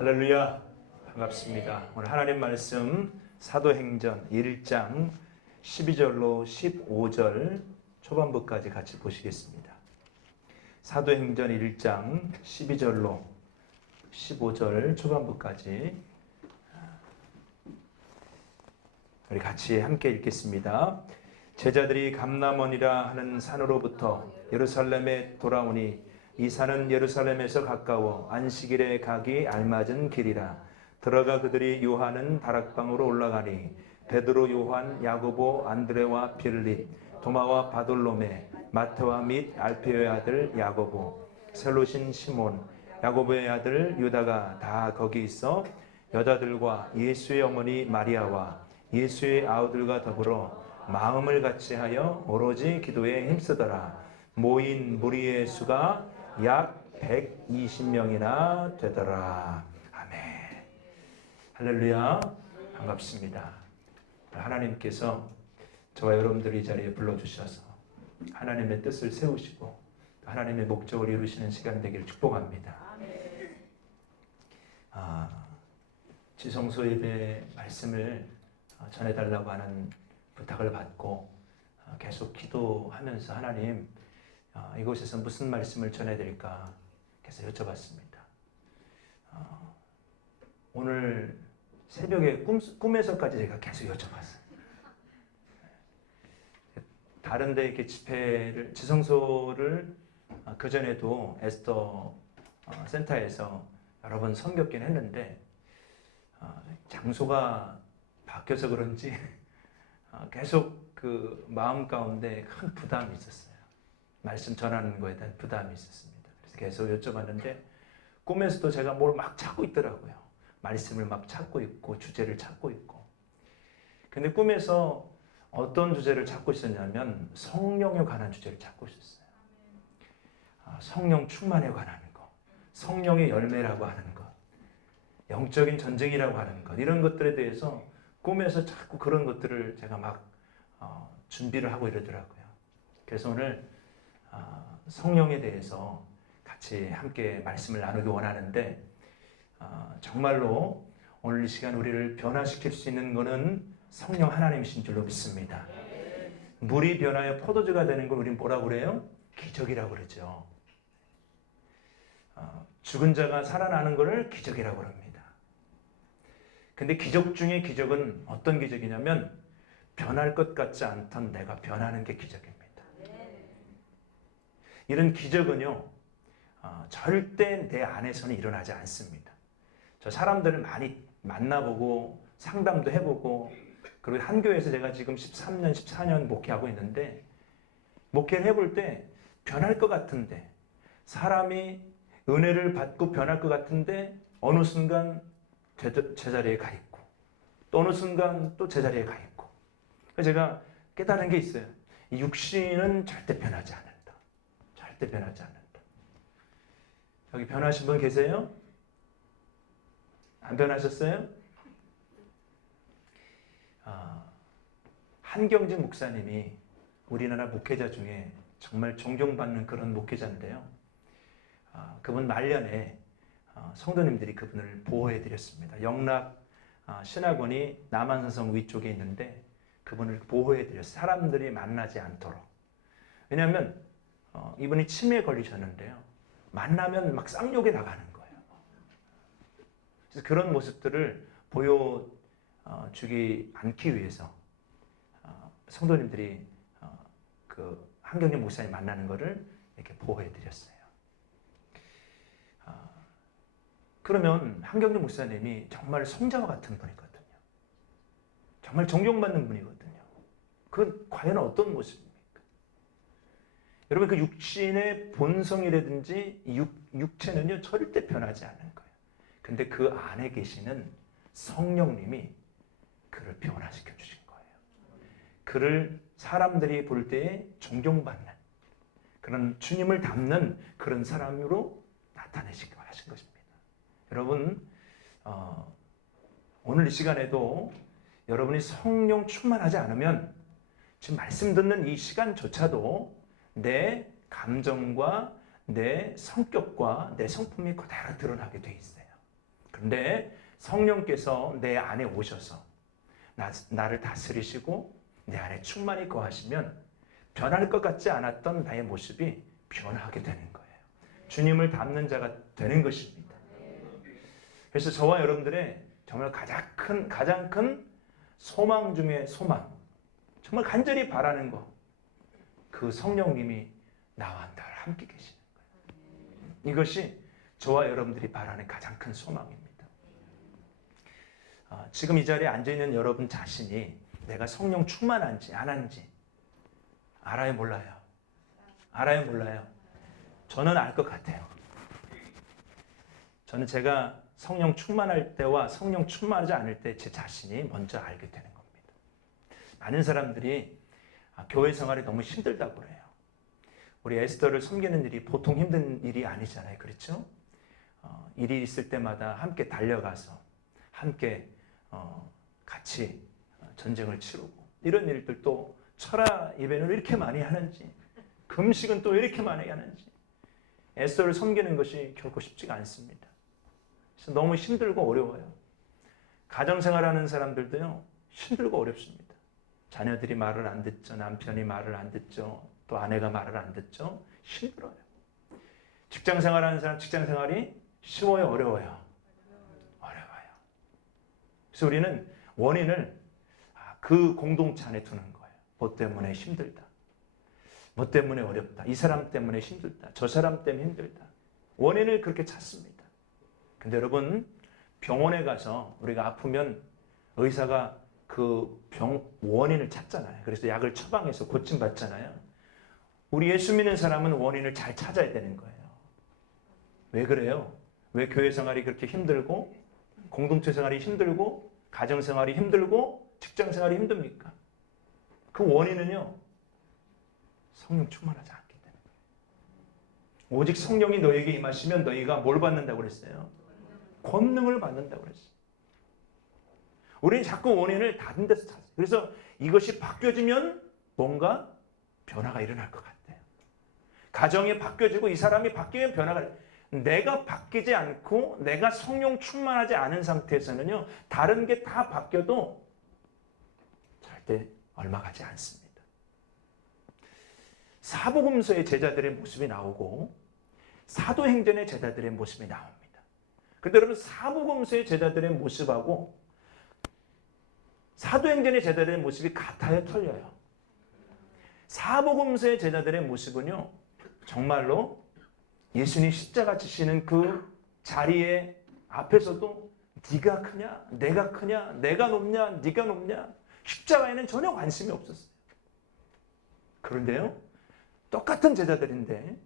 할렐루야, 반갑습니다. 오늘 하나님 말씀 사도행전 1장 12절로 15절 초반부까지 같이 보시겠습니다. 사도행전 1장 12절로 15절 초반부까지 우리 같이 함께 읽겠습니다. 제자들이 감람원이라 하는 산으로부터 예루살렘에 돌아오니 이 산은 예루살렘에서 가까워 안식일에 가기 알맞은 길이라. 들어가 그들이 요한은 다락방으로 올라가니 베드로, 요한, 야고보, 안드레와 빌립, 도마와 바돌로메, 마테와 및 알페오의 아들 야고보, 셀롯인 시몬, 야고보의 아들 유다가 다 거기 있어 여자들과 예수의 어머니 마리아와 예수의 아우들과 더불어 마음을 같이하여 오로지 기도에 힘쓰더라. 모인 무리의 수가 약 120명이나 되더라. 아멘. 할렐루야. 반갑습니다. 하나님께서 저와 여러분들을 이 자리에 불러주셔서 하나님의 뜻을 세우시고 하나님의 목적을 이루시는 시간 되기를 축복합니다. 지성소 예배 말씀을 전해달라고 하는 부탁을 받고 계속 기도하면서 하나님 이곳에서 무슨 말씀을 전해드릴까 계속 여쭤봤습니다. 오늘 새벽에 꿈에서까지 제가 계속 여쭤봤어요. 다른 데 이렇게 집회를, 지성소를 그전에도 에스더 센터에서 여러 번 섬겼긴 했는데 장소가 바뀌어서 그런지 계속 그 마음 가운데 큰 부담이 있었어요. 말씀 전하는 거에 대한 부담이 있었습니다. 그래서 계속 여쭤봤는데 꿈에서도 제가 뭘 막 찾고 있더라고요. 말씀을 막 찾고 있고 주제를 찾고 있고. 근데 꿈에서 어떤 주제를 찾고 있었냐면 성령에 관한 주제를 찾고 있었어요. 성령 충만에 관한 것, 성령의 열매라고 하는 것, 영적인 전쟁이라고 하는 것, 이런 것들에 대해서 꿈에서 자꾸 그런 것들을 제가 막 준비를 하고 이러더라고요. 그래서 오늘 성령에 대해서 같이 함께 말씀을 나누기 원하는데 정말로 오늘 이 시간 우리를 변화시킬 수 있는 것은 성령 하나님이신 줄로 믿습니다. 물이 변하여 포도주가 되는 걸 우리는 뭐라고 그래요? 기적이라고 그러죠. 죽은 자가 살아나는 것을 기적이라고 합니다. 근데 기적 중에 기적은 어떤 기적이냐면 변할 것 같지 않던 내가 변하는 게 기적입니다. 이런 기적은요 절대 내 안에서는 일어나지 않습니다. 저 사람들을 많이 만나보고 상담도 해보고 그리고 한 교회에서 제가 지금 13년, 14년 목회하고 있는데 목회를 해볼 때 변할 것 같은데 사람이 은혜를 받고 변할 것 같은데 어느 순간 제자리에 가 있고 또 어느 순간 또 제자리에 가 있고 그래서 제가 깨달은 게 있어요. 이 육신은 절대 변하지 않는다. 절대 변하지 않는다. 여기 변하신 분 계세요? 안 변하셨어요? 한경진 목사님이 우리나라 목회자 중에 정말 존경받는 그런 목회자인데요. 그분 말년에 성도님들이 그분을 보호해 드렸습니다. 영락 신학원이 남한산성 위쪽에 있는데 그분을 보호해 드렸어요. 사람들이 만나지 않도록. 왜냐하면 이분이 치매에 걸리셨는데요. 만나면 막 쌍욕에 나가는 거예요. 그래서 그런 모습들을 보여주지 않기 위해서 성도님들이 그 한경림 목사님 만나는 것을 이렇게 보호해 드렸어요. 그러면 한경림 목사님이 정말 성자와 같은 분이거든요. 정말 존경받는 분이거든요. 그건 과연 어떤 모습입니까? 여러분 그 육신의 본성이라든지 육체는요 절대 변하지 않는 거예요. 근데 그 안에 계시는 성령님이 그를 변화시켜 주신 거예요. 그를 사람들이 볼 때에 존경받는 그런 주님을 닮는 그런 사람으로 나타내시기 하신 것입니다. 여러분 오늘 이 시간에도 여러분이 성령 충만하지 않으면 지금 말씀 듣는 이 시간조차도 내 감정과 내 성격과 내 성품이 그대로 드러나게 돼 있어요. 그런데 성령께서 내 안에 오셔서 나를 다스리시고 내 안에 충만히 거하시면 변할 것 같지 않았던 나의 모습이 변하게 되는 거예요. 주님을 닮는 자가 되는 것입니다. 그래서 저와 여러분들의 정말 가장 큰 소망 중에 소망, 정말 간절히 바라는 것, 그 성령님이 나와 나를 함께 계시는 거예요. 이것이 저와 여러분들이 바라는 가장 큰 소망입니다. 지금 이 자리에 앉아있는 여러분 자신이 내가 성령 충만한지 안 한지 알아요, 몰라요? 알아요, 몰라요? 저는 알 것 같아요. 저는 제가 성령 충만할 때와 성령 충만하지 않을 때 제 자신이 먼저 알게 되는 겁니다. 많은 사람들이 교회 생활이 너무 힘들다고 그래요. 우리 에스더를 섬기는 일이 보통 힘든 일이 아니잖아요. 그렇죠? 일이 있을 때마다 함께 달려가서 함께 같이 전쟁을 치르고 이런 일들도 철야 예배는 왜 이렇게 많이 하는지, 금식은 또 왜 이렇게 많이 하는지, 에스더를 섬기는 것이 결코 쉽지가 않습니다. 그래서 너무 힘들고 어려워요. 가정생활하는 사람들도요, 힘들고 어렵습니다. 자녀들이 말을 안 듣죠. 남편이 말을 안 듣죠. 또 아내가 말을 안 듣죠. 힘들어요. 직장생활하는 사람 직장생활이 쉬워요, 어려워요? 어려워요. 그래서 우리는 원인을 그 공동체 안에 두는 거예요. 뭐 때문에 힘들다. 뭐 때문에 어렵다. 이 사람 때문에 힘들다. 저 사람 때문에 힘들다. 원인을 그렇게 찾습니다. 근데 여러분, 병원에 가서 우리가 아프면 의사가 그 원인을 찾잖아요. 그래서 약을 처방해서 고침받잖아요. 우리 예수 믿는 사람은 원인을 잘 찾아야 되는 거예요. 왜 그래요? 왜 교회 생활이 그렇게 힘들고, 공동체 생활이 힘들고, 가정 생활이 힘들고, 직장 생활이 힘듭니까? 그 원인은요, 성령 충만하지 않기 때문에. 오직 성령이 너에게 임하시면 너희가 뭘 받는다고 그랬어요? 권능을 받는다고 그랬어요. 우리는 자꾸 원인을 다른 데서 찾아요. 그래서 이것이 바뀌어지면 뭔가 변화가 일어날 것 같아요. 가정이 바뀌어지고 이 사람이 바뀌면 변화가, 내가 바뀌지 않고 내가 성령 충만하지 않은 상태에서는요, 다른 게 다 바뀌어도 절대 얼마 가지 않습니다. 사복음서의 제자들의 모습이 나오고 사도행전의 제자들의 모습이 나옵니다. 그런데 여러분, 사복음서의 제자들의 모습하고 사도행전의 제자들의 모습이 같아요, 틀려요? 사복음서의 제자들의 모습은요, 정말로 예수님 십자가 지시는 그 자리에 앞에서도 네가 크냐, 내가 크냐, 내가 높냐, 네가 높냐, 십자가에는 전혀 관심이 없었어요. 그런데요, 똑같은 제자들인데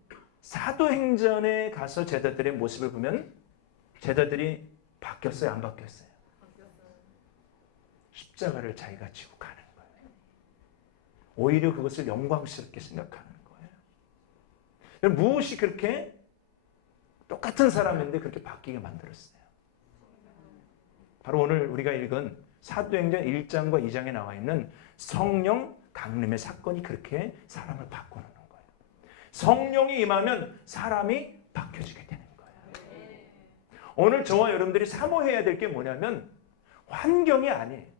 사도행전에 가서 제자들의 모습을 보면 제자들이 바뀌었어요, 안 바뀌었어요? 십자가를 자기가 지고 가는 거예요. 오히려 그것을 영광스럽게 생각하는 거예요. 무엇이 그렇게 똑같은 사람인데 그렇게 바뀌게 만들었어요? 바로 오늘 우리가 읽은 사도행전 1장과 2장에 나와 있는 성령 강림의 사건이 그렇게 사람을 바꾸는 거예요. 성령이 임하면 사람이 바뀌어지게 되는 거예요. 오늘 저와 여러분들이 사모해야 될 게 뭐냐면 환경이 아니에요.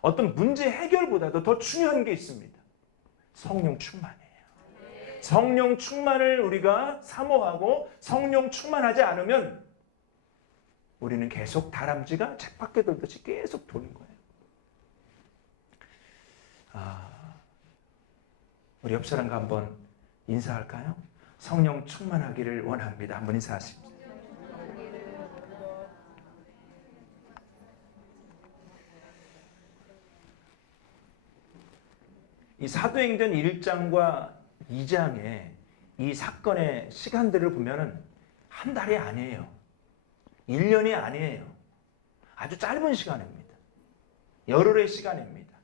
어떤 문제 해결보다도 더 중요한 게 있습니다. 성령 충만이에요. 성령 충만을 우리가 사모하고 성령 충만하지 않으면 우리는 계속 다람쥐가 쳇바퀴 돌듯이 계속 도는 거예요. 우리 옆 사람과 한번 인사할까요? 성령 충만하기를 원합니다. 한번 인사하십시오. 이 사도행전 1장과 2장의 이 사건의 시간들을 보면은 한 달이 아니에요. 1년이 아니에요. 아주 짧은 시간입니다. 열흘의 시간입니다.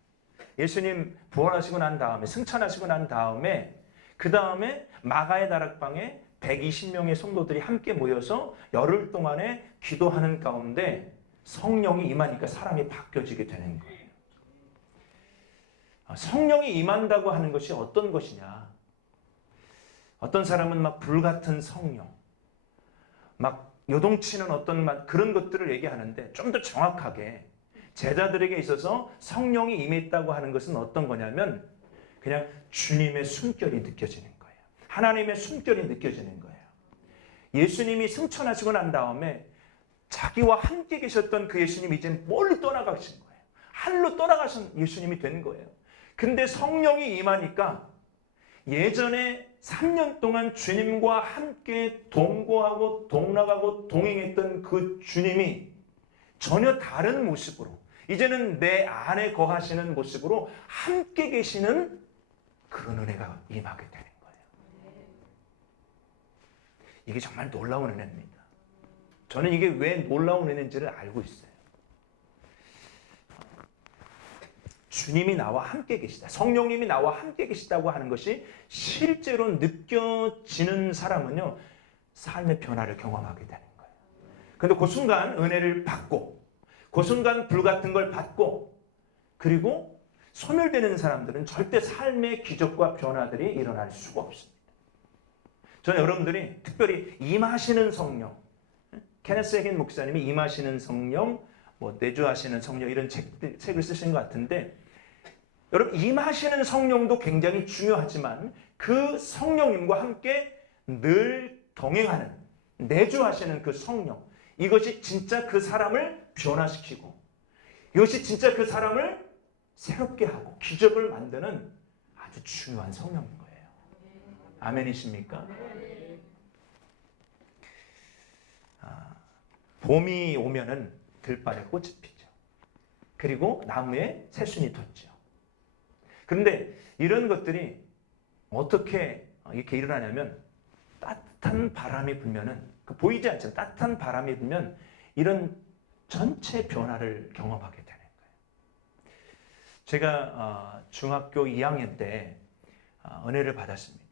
예수님 부활하시고 난 다음에, 승천하시고 난 다음에, 그 다음에 마가의 다락방에 120명의 성도들이 함께 모여서 열흘 동안에 기도하는 가운데 성령이 임하니까 사람이 바뀌어지게 되는 거예요. 성령이 임한다고 하는 것이 어떤 것이냐? 어떤 사람은 막 불같은 성령, 막 요동치는 어떤 그런 것들을 얘기하는데 좀 더 정확하게 제자들에게 있어서 성령이 임했다고 하는 것은 어떤 거냐면 그냥 주님의 숨결이 느껴지는 거예요. 하나님의 숨결이 느껴지는 거예요. 예수님이 승천하시고 난 다음에 자기와 함께 계셨던 그 예수님이 이제 멀리 떠나가신 거예요. 하늘로 떠나가신 예수님이 된 거예요. 근데 성령이 임하니까 예전에 3년 동안 주님과 함께 동거하고 동락하고 동행했던 그 주님이 전혀 다른 모습으로 이제는 내 안에 거하시는 모습으로 함께 계시는 그런 은혜가 임하게 되는 거예요. 이게 정말 놀라운 은혜입니다. 저는 이게 왜 놀라운 은혜인지를 알고 있어요. 주님이 나와 함께 계시다. 성령님이 나와 함께 계시다고 하는 것이 실제로 느껴지는 사람은요, 삶의 변화를 경험하게 되는 거예요. 근데 그 순간 은혜를 받고, 그 순간 불같은 걸 받고, 그리고 소멸되는 사람들은 절대 삶의 기적과 변화들이 일어날 수가 없습니다. 저는 여러분들이 특별히 임하시는 성령, 케네스 해긴 목사님이 임하시는 성령, 내주하시는 성령 이런 책을 쓰신 것 같은데 여러분 임하시는 성령도 굉장히 중요하지만 그 성령님과 함께 늘 동행하는 내주하시는 그 성령 이것이 진짜 그 사람을 변화시키고 이것이 진짜 그 사람을 새롭게 하고 기적을 만드는 아주 중요한 성령인 거예요. 아멘이십니까? 봄이 오면은 들판에 꽃이 피죠. 그리고 나무에 새순이 돋죠. 그런데 이런 것들이 어떻게 이렇게 일어나냐면 따뜻한 바람이 불면은 보이지 않지만 따뜻한 바람이 불면 이런 전체 변화를 경험하게 되는 거예요. 제가 중학교 2학년 때 은혜를 받았습니다.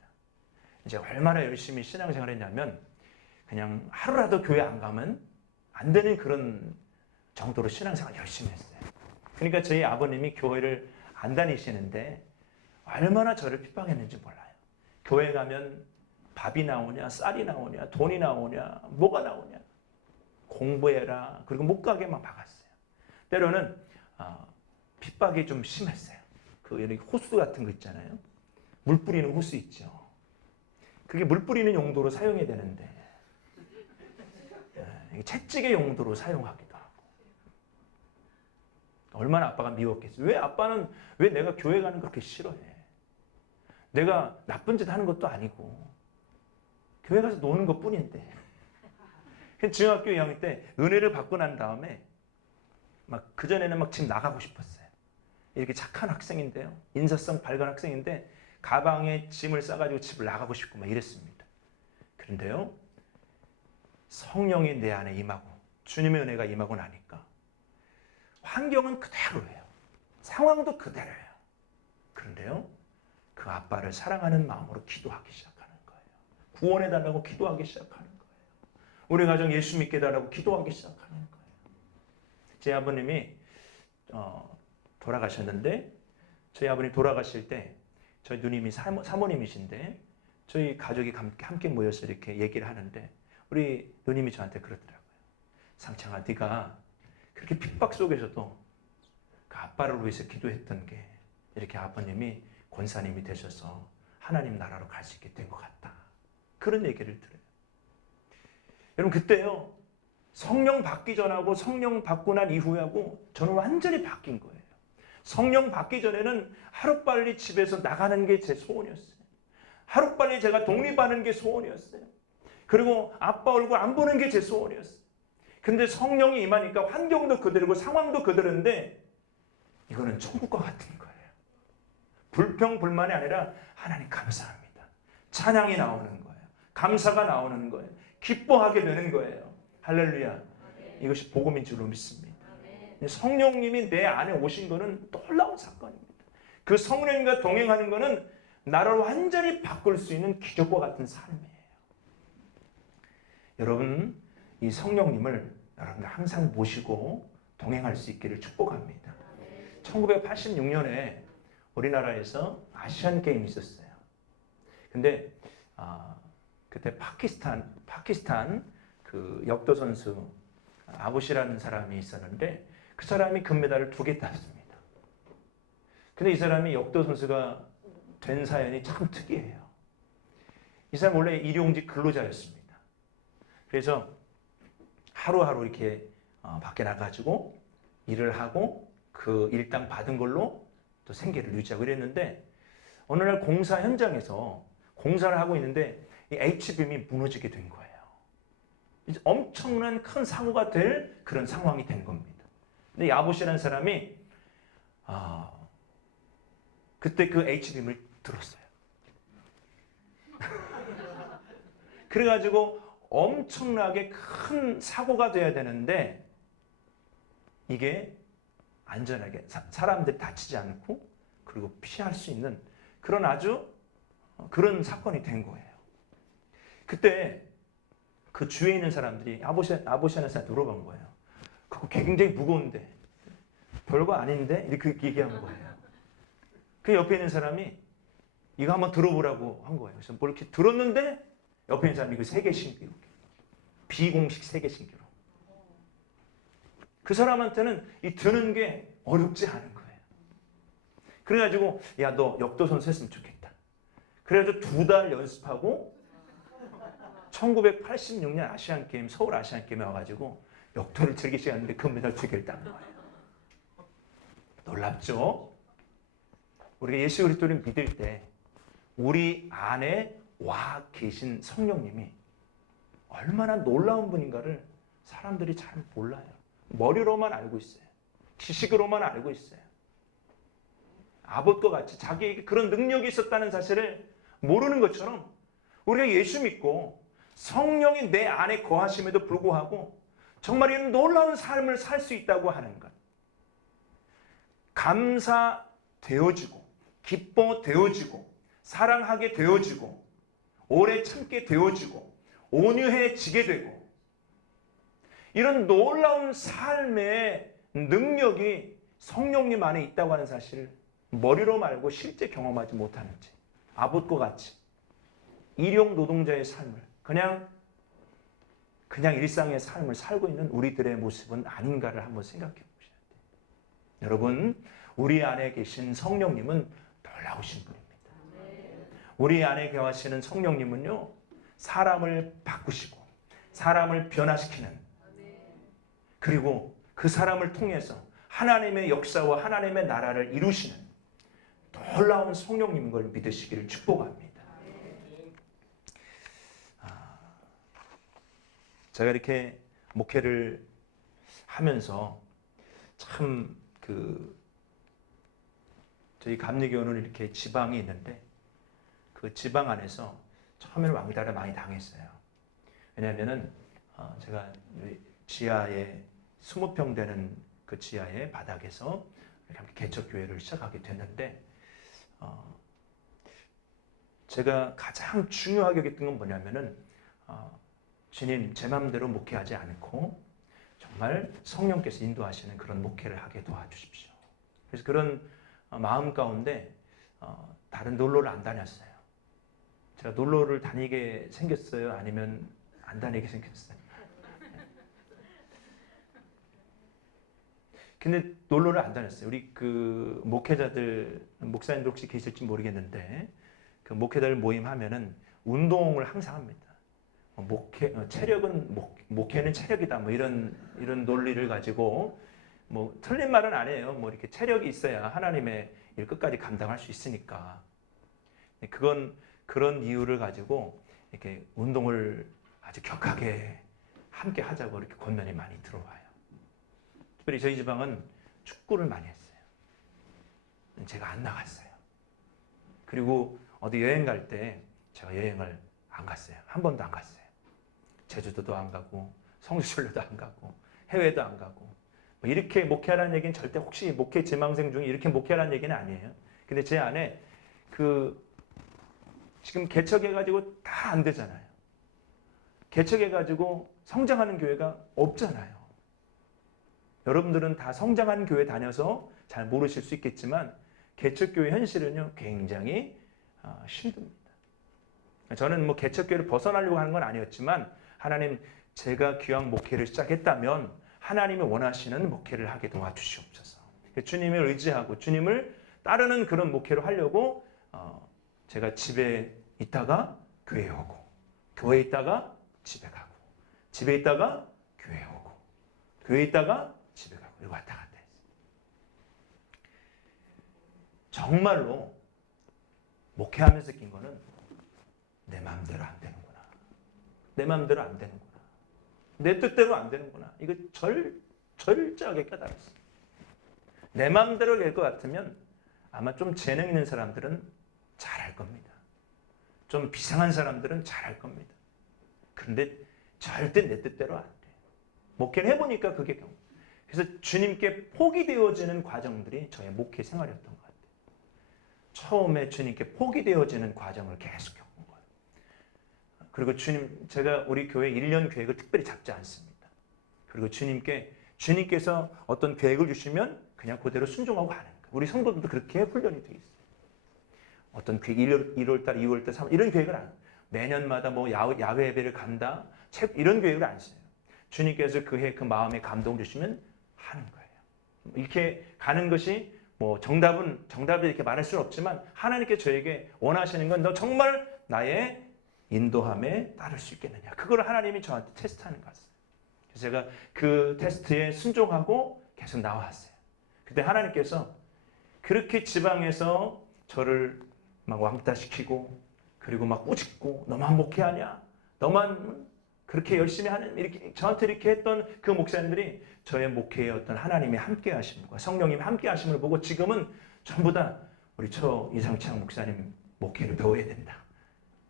이제 얼마나 열심히 신앙생활을 했냐면 그냥 하루라도 교회 안 가면 안 되는 그런 정도로 신앙생활 열심히 했어요. 그러니까 저희 아버님이 교회를 안 다니시는데 얼마나 저를 핍박했는지 몰라요. 교회 가면 밥이 나오냐, 쌀이 나오냐, 돈이 나오냐, 뭐가 나오냐. 공부해라. 그리고 못 가게 막 막았어요. 때로는 핍박이 좀 심했어요. 이렇게 호수 같은 거 있잖아요. 물 뿌리는 호수 있죠. 그게 물 뿌리는 용도로 사용해야 되는데 채찍의 용도로 사용하기도 하고. 얼마나 아빠가 미웠겠어요. 왜 내가 교회 가는 거 그렇게 싫어해? 내가 나쁜 짓 하는 것도 아니고 교회 가서 노는 것 뿐인데. 중학교 2학년 때 은혜를 받고 난 다음에 막 그전에는 막 집 나가고 싶었어요. 이렇게 착한 학생인데요. 인사성 밝은 학생인데 가방에 짐을 싸가지고 집을 나가고 싶고 막 이랬습니다. 그런데요. 성령이 내 안에 임하고 주님의 은혜가 임하고 나니까 환경은 그대로예요. 상황도 그대로예요. 그런데요. 그 아빠를 사랑하는 마음으로 기도하기 시작하는 거예요. 구원해달라고 기도하기 시작하는 거예요. 우리 가정 예수 믿게 해달라고 기도하기 시작하는 거예요. 제 아버님이 돌아가셨는데 저희 아버님 돌아가실 때 저희 누님이 사모님이신데 저희 가족이 함께 모여서 이렇게 얘기를 하는데 우리 누님이 저한테 그러더라고요. 상창아, 네가 그렇게 핍박 속에서도 그 아빠를 위해서 기도했던 게 이렇게 아버님이 권사님이 되셔서 하나님 나라로 갈 수 있게 된 것 같다. 그런 얘기를 들어요. 여러분 그때요. 성령 받기 전하고 성령 받고 난 이후하고 저는 완전히 바뀐 거예요. 성령 받기 전에는 하루빨리 집에서 나가는 게 제 소원이었어요. 하루빨리 제가 독립하는 게 소원이었어요. 그리고 아빠 얼굴 안 보는 게 제 소원이었어요. 근데 성령이 임하니까 환경도 그대로고 상황도 그대로인데 이거는 천국과 같은 거예요. 불평불만이 아니라 하나님 감사합니다. 찬양이 나오는 거예요. 감사가 나오는 거예요. 기뻐하게 되는 거예요. 할렐루야. 이것이 복음인 줄로 믿습니다. 성령님이 내 안에 오신 거는 놀라운 사건입니다. 그 성령님과 동행하는 거는 나를 완전히 바꿀 수 있는 기적과 같은 삶이에요. 여러분, 이 성령님을 여러분들 항상 모시고 동행할 수 있기를 축복합니다. 1986년에 우리나라에서 아시안 게임이 있었어요. 근데 그때 파키스탄 그 역도 선수 아봇이라는 사람이 있었는데 그 사람이 금메달을 2개 땄습니다. 근데 이 사람이 역도 선수가 된 사연이 참 특이해요. 이 사람 원래 일용직 근로자였습니다. 그래서 하루하루 이렇게 밖에 나가지고 일을 하고 그 일당 받은 걸로 또 생계를 유지하고 이랬는데 어느 날 공사 현장에서 공사를 하고 있는데 이 H빔이 무너지게 된 거예요. 이제 엄청난 큰 사고가 될 그런 상황이 된 겁니다. 근데 야봇이라는 사람이 그때 그 H빔을 들었어요. 그래가지고 엄청나게 큰 사고가 돼야 되는데 이게 안전하게 사람들이 다치지 않고 그리고 피할 수 있는 그런 아주 그런 사건이 된 거예요. 그때 그 주위에 있는 사람들이 아봇이라는 사람한테 물어본 거예요. 그거 굉장히 무거운데 별거 아닌데 이렇게 얘기한 거예요. 그 옆에 있는 사람이 이거 한번 들어보라고 한 거예요. 그래서 뭘 이렇게 들었는데 옆에 있는 사람이 그 세계 신기록, 비공식 세계 신기록. 그 사람한테는 이 드는 게 어렵지 않은 거예요. 그래가지고 야, 너 역도 선수 했으면 좋겠다. 그래가지고 2달 연습하고 1986년 아시안게임, 서울 아시안게임에 와가지고 역도를 즐기 시작했는데 금메달 2개를 딴 거예요. 놀랍죠? 우리가 예수 그리스도를 믿을 때 우리 안에 와 계신 성령님이 얼마나 놀라운 분인가를 사람들이 잘 몰라요. 머리로만 알고 있어요. 지식으로만 알고 있어요. 아봇과 같이 자기에게 그런 능력이 있었다는 사실을 모르는 것처럼 우리가 예수 믿고 성령이 내 안에 거하심에도 불구하고 정말 이런 놀라운 삶을 살 수 있다고 하는 것. 감사되어지고 기뻐되어지고 사랑하게 되어지고 오래 참게 되어지고 온유해지게 되고 이런 놀라운 삶의 능력이 성령님 안에 있다고 하는 사실을 머리로 말고 실제 경험하지 못하는지 아봇과 같이 일용 노동자의 삶을 그냥 일상의 삶을 살고 있는 우리들의 모습은 아닌가를 한번 생각해 보셔야 돼요. 여러분, 우리 안에 계신 성령님은 놀라우신 분입니다. 우리 안에 계시는 성령님은요, 사람을 바꾸시고 사람을 변화시키는 그리고 그 사람을 통해서 하나님의 역사와 하나님의 나라를 이루시는 놀라운 성령님인 걸 믿으시기를 축복합니다. 제가 이렇게 목회를 하면서 참 저희 감리교는 이렇게 지방이 있는데 그 지방 안에서 처음에는 왕따를 많이 당했어요. 왜냐하면은 제가 지하에 20평 되는 그 지하의 바닥에서 이렇게 개척교회를 시작하게 됐는데 제가 가장 중요하게 여겼던 건 뭐냐면은 주님, 제 마음대로 목회하지 않고 정말 성령께서 인도하시는 그런 목회를 하게 도와주십시오. 그래서 그런 마음 가운데 다른 놀러를 안 다녔어요. 제가 놀러를 다니게 생겼어요? 아니면 안 다니게 생겼어요? 근데 놀러를 안 다녔어요. 우리 그 목회자들, 목사님들 혹시 계실지 모르겠는데 그 목회자들 모임하면은 운동을 항상 합니다. 목회는 체력이다. 뭐 이런 논리를 가지고 뭐 틀린 말은 안 해요. 뭐 이렇게 체력이 있어야 하나님의 일 끝까지 감당할 수 있으니까. 그런 이유를 가지고 이렇게 운동을 아주 격하게 함께 하자고 이렇게 권면이 많이 들어와요. 특별히 저희 지방은 축구를 많이 했어요. 제가 안 나갔어요. 그리고 어디 여행 갈 때 제가 여행을 안 갔어요. 한 번도 안 갔어요. 제주도도 안 가고 성수절로도 안 가고 해외도 안 가고 뭐 이렇게 목회하라는 얘기는 절대 혹시 목회 지망생 중에 이렇게 목회하라는 얘기는 아니에요. 근데 제 안에 지금 개척해가지고 다 안 되잖아요. 개척해가지고 성장하는 교회가 없잖아요. 여러분들은 다 성장하는 교회 다녀서 잘 모르실 수 있겠지만 개척교회 현실은요 굉장히 힘듭니다. 저는 뭐 개척교회를 벗어나려고 하는 건 아니었지만 하나님 제가 귀한 목회를 시작했다면 하나님이 원하시는 목회를 하게 도와주시옵소서. 주님을 의지하고 주님을 따르는 그런 목회를 하려고 제가 집에 있다가 교회에 오고, 교회에 있다가 집에 가고, 집에 있다가 교회에 오고, 교회에 있다가 집에 가고, 이렇게 왔다 갔다 했어요. 정말로 목회하면서 낀 거는 내 마음대로 안 되는구나. 내 마음대로 안 되는구나. 내 뜻대로 안 되는구나. 이거 절저하게 깨달았어요. 내 마음대로 될 것 같으면 아마 좀 재능 있는 사람들은 잘할 겁니다. 좀 비상한 사람들은 잘할 겁니다. 그런데 절대 내 뜻대로 안 돼. 목회를 해보니까 그게 경우. 그래서 주님께 포기되어지는 과정들이 저의 목회 생활이었던 것 같아요. 처음에 주님께 포기되어지는 과정을 계속 겪은 거예요. 그리고 제가 우리 교회 1년 계획을 특별히 잡지 않습니다. 그리고 주님께서 어떤 계획을 주시면 그냥 그대로 순종하고 가는 거예요. 우리 성도들도 그렇게 훈련이 돼 있어요. 어떤 계획, 1월달, 2월달, 3월 이런 계획을 안 해요. 매년마다 뭐 야외 예배를 간다, 이런 계획을 안 써요. 주님께서 그 마음에 감동 주시면 하는 거예요. 이렇게 가는 것이 뭐 정답을 이렇게 말할 수는 없지만 하나님께 저에게 원하시는 건 너 정말 나의 인도함에 따를 수 있겠느냐. 그걸 하나님이 저한테 테스트하는 것 같아요. 그래서 제가 그 테스트에 순종하고 계속 나왔어요. 그때 하나님께서 그렇게 지방에서 저를 막 왕따시키고 그리고 막 꾸짖고 너만 목회하냐? 너만 그렇게 열심히 하는 이렇게 저한테 이렇게 했던 그 목사님들이 저의 목회에 어떤 하나님의 함께 하심과 성령님의 함께 하심을 보고 지금은 전부 다 우리 이상창 목사님 목회를 배워야 된다.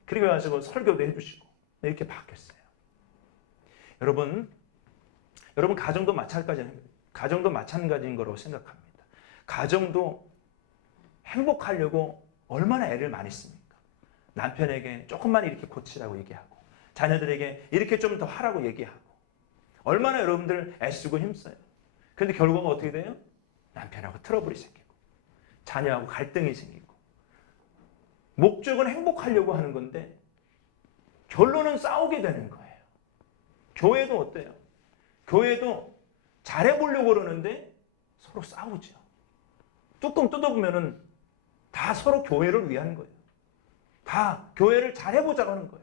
그리고 가지고 설교도 해주시고 이렇게 바뀌었어요. 여러분 가정도 마찬가지인 거라고 생각합니다. 가정도 행복하려고 얼마나 애를 많이 씁니까? 남편에게 조금만 이렇게 고치라고 얘기하고 자녀들에게 이렇게 좀 더 하라고 얘기하고 얼마나 여러분들 애쓰고 힘써요. 그런데 결과가 어떻게 돼요? 남편하고 트러블이 생기고 자녀하고 갈등이 생기고 목적은 행복하려고 하는 건데 결론은 싸우게 되는 거예요. 교회도 어때요? 교회도 잘해보려고 그러는데 서로 싸우죠. 뚜껑 뜯어보면은 다 서로 교회를 위한 거예요. 다 교회를 잘해보자고 하는 거예요.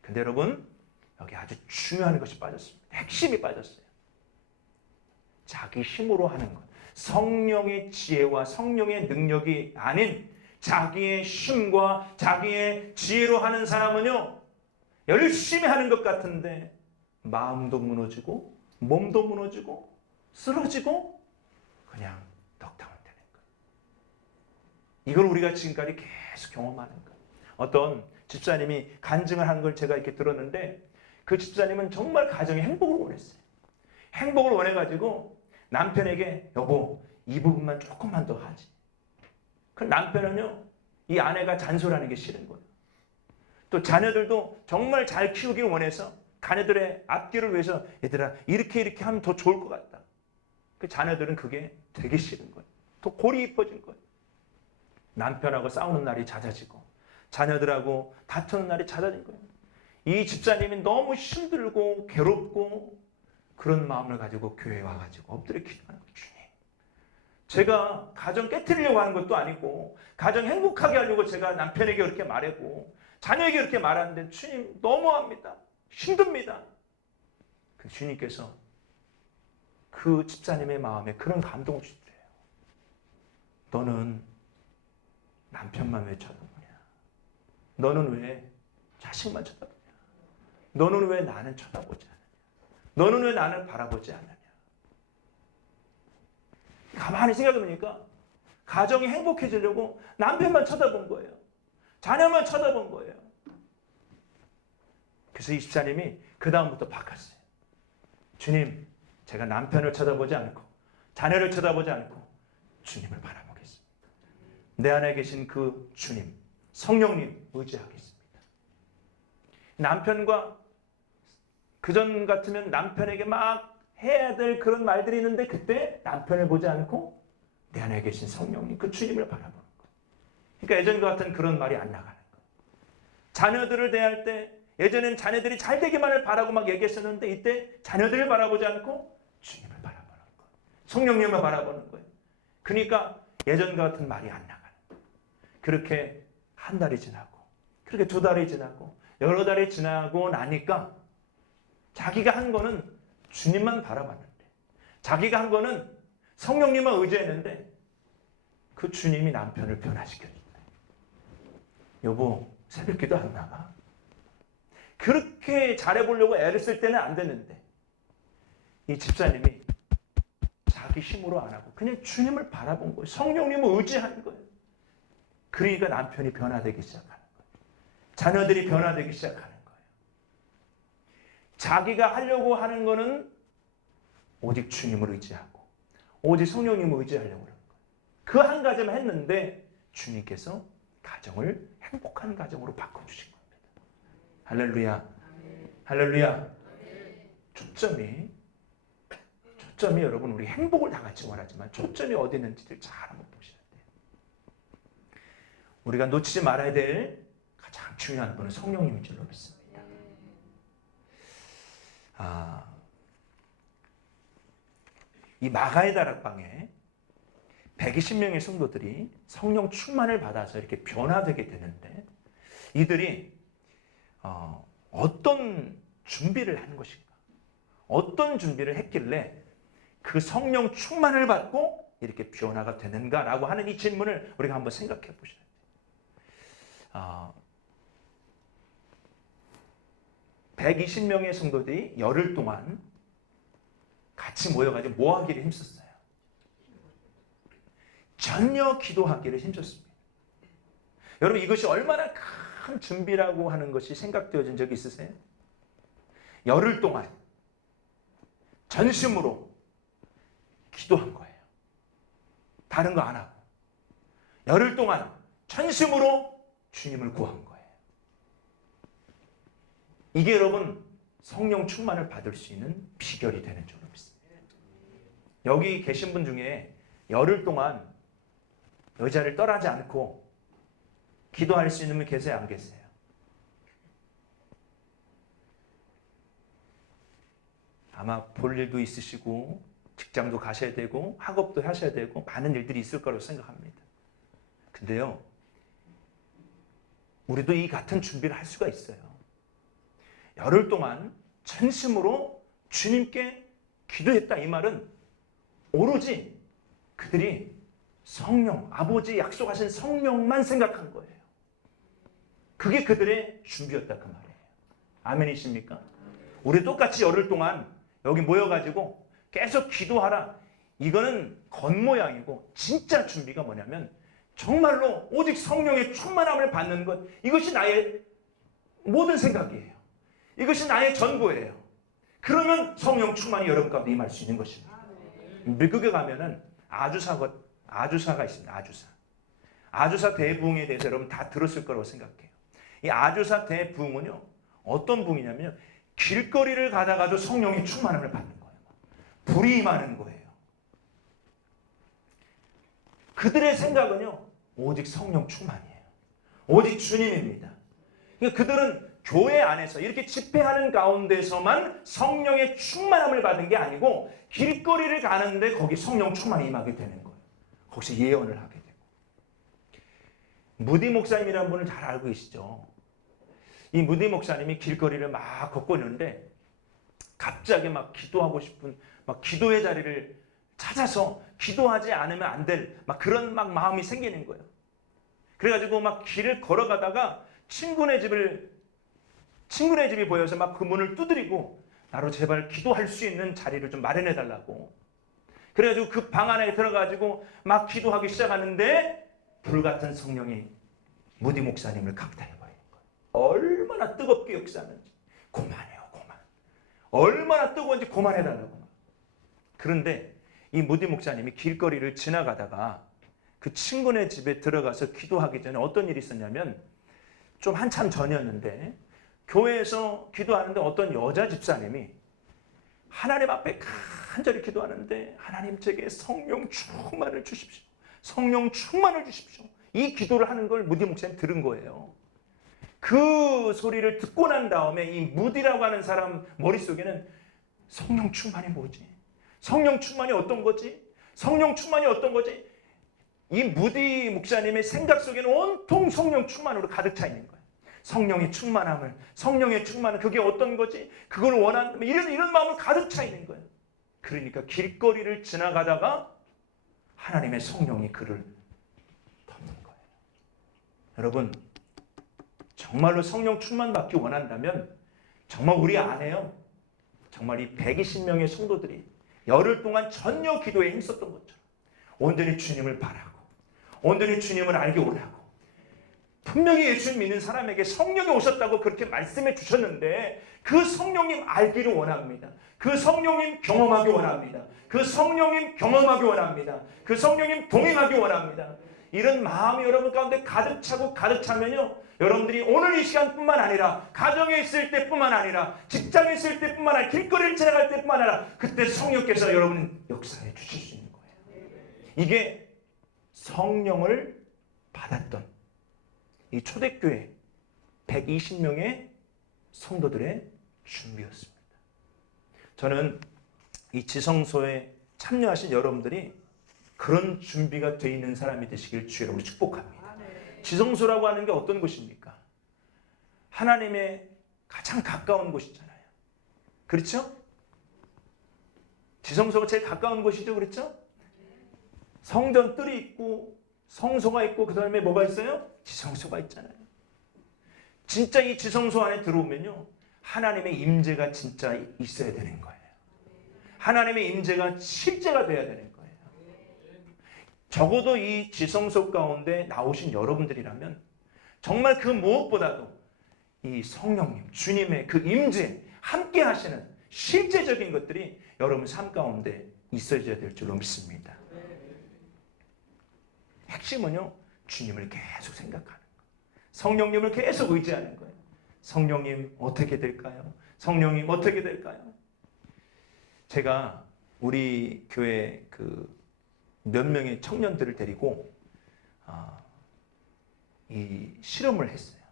근데 여러분 여기 아주 중요한 것이 빠졌습니다. 핵심이 빠졌어요. 자기 힘으로 하는 것. 성령의 지혜와 성령의 능력이 아닌 자기의 힘과 자기의 지혜로 하는 사람은요. 열심히 하는 것 같은데 마음도 무너지고 몸도 무너지고 쓰러지고 그냥 넉다운 되는 거예요. 이걸 우리가 지금까지 계속 경험하는 거예요. 어떤 집사님이 간증을 하는 걸 제가 이렇게 들었는데 그 집사님은 정말 가정에 행복을 원했어요. 행복을 원해가지고 남편에게 여보 이 부분만 조금만 더 하지. 그 남편은요 이 아내가 잔소리하는 게 싫은 거예요. 또 자녀들도 정말 잘 키우길 원해서 자녀들의 앞길을 위해서 얘들아 이렇게 하면 더 좋을 것 같다. 그 자녀들은 그게 되게 싫은 거예요. 더 골이 이뻐진 거예요. 남편하고 싸우는 날이 잦아지고 자녀들하고 다투는 날이 잦아진 거예요. 이 집사님이 너무 힘들고 괴롭고 그런 마음을 가지고 교회에 와가지고 엎드려 기도하는 거예요. 주님, 제가 가정 깨트리려고 하는 것도 아니고 가정 행복하게 하려고 제가 남편에게 그렇게 말하고 자녀에게 그렇게 말하는데 주님 너무합니다. 힘듭니다. 그 주님께서 그 집사님의 마음에 그런 감동을 주시더래요. 너는 남편만 왜 쳐다보냐? 너는 왜 자식만 쳐다보냐? 너는 왜 나는 쳐다보지 않느냐? 너는 왜 나를 바라보지 않느냐? 가만히 생각해보니까 가정이 행복해지려고 남편만 쳐다본 거예요. 자녀만 쳐다본 거예요. 그래서 이 집사님이 그 다음부터 바꿨어요. 주님, 제가 남편을 쳐다보지 않고 자녀를 쳐다보지 않고 주님을 바라보겠습니다. 내 안에 계신 그 주님, 성령님 의지하겠습니다. 남편과 그전 같으면 남편에게 막 해야 될 그런 말들이 있는데 그때 남편을 보지 않고 내 안에 계신 성령님, 그 주님을 바라보는 거예요. 그러니까 예전과 같은 그런 말이 안 나가는 거예요. 자녀들을 대할 때 예전에는 자녀들이 잘 되기만을 바라고 막 얘기했었는데 이때 자녀들을 바라보지 않고 주님을 바라보는 거예요. 성령님을 바라보는 거예요. 그러니까 예전과 같은 말이 안 나가는 거예요. 그렇게 한 달이 지나고 그렇게 두 달이 지나고 여러 달이 지나고 나니까 자기가 한 거는 주님만 바라봤는데 자기가 한 거는 성령님만 의지했는데 그 주님이 남편을 변화시켜준다. 여보, 새벽기도 안 나가? 그렇게 잘해보려고 애를 쓸 때는 안 됐는데 이 집사님이 자기 힘으로 안 하고 그냥 주님을 바라본 거예요. 성령님을 의지한 거예요. 그러니까 남편이 변화되기 시작하는 거예요. 자녀들이 변화되기 시작하는 거예요. 자기가 하려고 하는 거는 오직 주님을 의지하고 오직 성령님을 의지하려고 하는 거예요. 그 한 가지만 했는데 주님께서 가정을 행복한 가정으로 바꿔주신 겁니다. 할렐루야. 할렐루야. 초점이 여러분 우리 행복을 다 같이 원하지만 초점이 어디 있는지를 잘 한번 보셔야 돼요. 우리가 놓치지 말아야 될 가장 중요한 분은 성령님인 줄로 믿습니다. 이 마가의 다락방에 120명의 성도들이 성령 충만을 받아서 이렇게 변화되게 되는데 이들이 어떤 준비를 하는 것인가? 어떤 준비를 했길래 그 성령 충만을 받고 이렇게 변화가 되는가라고 하는 이 질문을 우리가 한번 생각해 보셔야 돼요. 120명의 성도들이 열흘 동안 같이 모여가지고 뭐 하기를 힘썼어요? 전혀 기도하기를 힘썼습니다. 여러분 이것이 얼마나 큰 준비라고 하는 것이 생각되어진 적이 있으세요? 열흘 동안 전심으로 기도한 거예요. 다른 거 안 하고 열흘 동안 전심으로 주님을 구한 거예요. 이게 여러분 성령 충만을 받을 수 있는 비결이 되는 줄로 믿습니다. 여기 계신 분 중에 열흘 동안 의자를 떠나지 않고 기도할 수 있는 분 계세요? 안 계세요? 아마 볼 일도 있으시고 직장도 가셔야 되고 학업도 하셔야 되고 많은 일들이 있을 거라고 생각합니다. 근데요, 우리도 이 같은 준비를 할 수가 있어요. 열흘 동안 전심으로 주님께 기도했다. 이 말은 오로지 그들이 성령, 아버지 약속하신 성령만 생각한 거예요. 그게 그들의 준비였다 그 말이에요. 아멘이십니까? 우리 똑같이 열흘 동안 여기 모여가지고 계속 기도하라. 이거는 겉모양이고 진짜 준비가 뭐냐면 정말로 오직 성령의 충만함을 받는 것, 이것이 나의 모든 생각이에요. 이것이 나의 전부예요. 그러면 성령 충만이 여러분 가운데 임할 수 있는 것입니다. 미국에 가면은 아주사가 있습니다. 아주사 대부흥에 대해서 여러분 다 들었을 거라고 생각해요. 이 아주사 대부흥은요, 어떤 부흥이냐면요, 길거리를 가다가도 성령의 충만함을 받는 거예요. 불이 임하는 거예요. 그들의 생각은요, 오직 성령 충만이에요. 오직 주님입니다. 그러니까 그들은 교회 안에서 이렇게 집회하는 가운데서만 성령의 충만함을 받은 게 아니고 길거리를 가는데 거기 성령 충만이 임하게 되는 거예요. 거기서 예언을 하게 되고. 무디 목사님이라는 분을 잘 알고 계시죠? 이 무디 목사님이 길거리를 막 걷고 있는데 갑자기 막 기도하고 싶은 막 기도의 자리를 찾아서 기도하지 않으면 안 될 막 그런 막 마음이 생기는 거예요. 그래가지고 막 길을 걸어가다가 친구네 집이 보여서 막 그 문을 두드리고 나로 제발 기도할 수 있는 자리를 좀 마련해 달라고. 그래가지고 그 방 안에 들어가지고 막 기도하기 시작하는데 불같은 성령이 무디 목사님을 강타해 버리는 거예요. 얼마나 뜨겁게 역사하는지. 그만해요, 그만. 얼마나 뜨거운지 그만해 달라고. 그런데 이 무디 목사님이 길거리를 지나가다가 그 친구네 집에 들어가서 기도하기 전에 어떤 일이 있었냐면 좀 한참 전이었는데 교회에서 기도하는데 어떤 여자 집사님이 하나님 앞에 간절히 기도하는데 하나님 제게 성령 충만을 주십시오. 성령 충만을 주십시오. 이 기도를 하는 걸 무디 목사님 들은 거예요. 그 소리를 듣고 난 다음에 이 무디라고 하는 사람 머릿속에는 성령 충만이 뭐지? 성령 충만이 어떤 거지? 성령 충만이 어떤 거지? 이 무디 목사님의 생각 속에는 온통 성령 충만으로 가득 차 있는 거예요. 성령의 충만함을, 성령의 충만은 그게 어떤 거지? 그걸 원하는, 이런 마음을 가득 차 있는 거예요. 그러니까 길거리를 지나가다가 하나님의 성령이 그를 덮는 거예요. 여러분, 정말로 성령 충만 받기 원한다면 정말 우리 안에요. 정말 이 120명의 성도들이 열흘 동안 전혀 기도에 힘썼던 것처럼 온전히 주님을 바라고 온전히 주님을 알기 원하고 분명히 예수 믿는 사람에게 성령이 오셨다고 그렇게 말씀해 주셨는데 그 성령님 알기를 원합니다. 그 성령님 경험하기 원합니다. 그 성령님 경험하기 원합니다. 그 성령님 동행하기 원합니다. 이런 마음이 여러분 가운데 가득 차고 가득 차면요, 여러분들이 오늘 이 시간뿐만 아니라 가정에 있을 때뿐만 아니라 직장에 있을 때뿐만 아니라 길거리를 지나갈 때뿐만 아니라 그때 성령께서 여러분 역사해 주실 수 있는 거예요. 이게 성령을 받았던 이 초대교회 120명의 성도들의 준비였습니다. 저는 이 지성소에 참여하신 여러분들이 그런 준비가 되어 있는 사람이 되시길 주의 이름으로 축복합니다. 지성소라고 하는 게 어떤 곳입니까? 하나님의 가장 가까운 곳이잖아요. 그렇죠? 지성소가 제일 가까운 곳이죠. 그렇죠? 성전 뜰이 있고 성소가 있고 그 다음에 뭐가 있어요? 지성소가 있잖아요. 진짜 이 지성소 안에 들어오면요, 하나님의 임재가 진짜 있어야 되는 거예요. 하나님의 임재가 실제가 돼야 되는 거예요. 적어도 이 지성소 가운데 나오신 여러분들이라면 정말 그 무엇보다도 이 성령님, 주님의 그 임재, 함께 하시는 실제적인 것들이 여러분 삶 가운데 있어야 될 줄로 믿습니다. 핵심은요, 주님을 계속 생각하는 거예요. 성령님을 계속 의지하는 거예요. 성령님 어떻게 될까요? 성령님 어떻게 될까요? 제가 우리 교회 몇 명의 청년들을 데리고 이 실험을 했어요.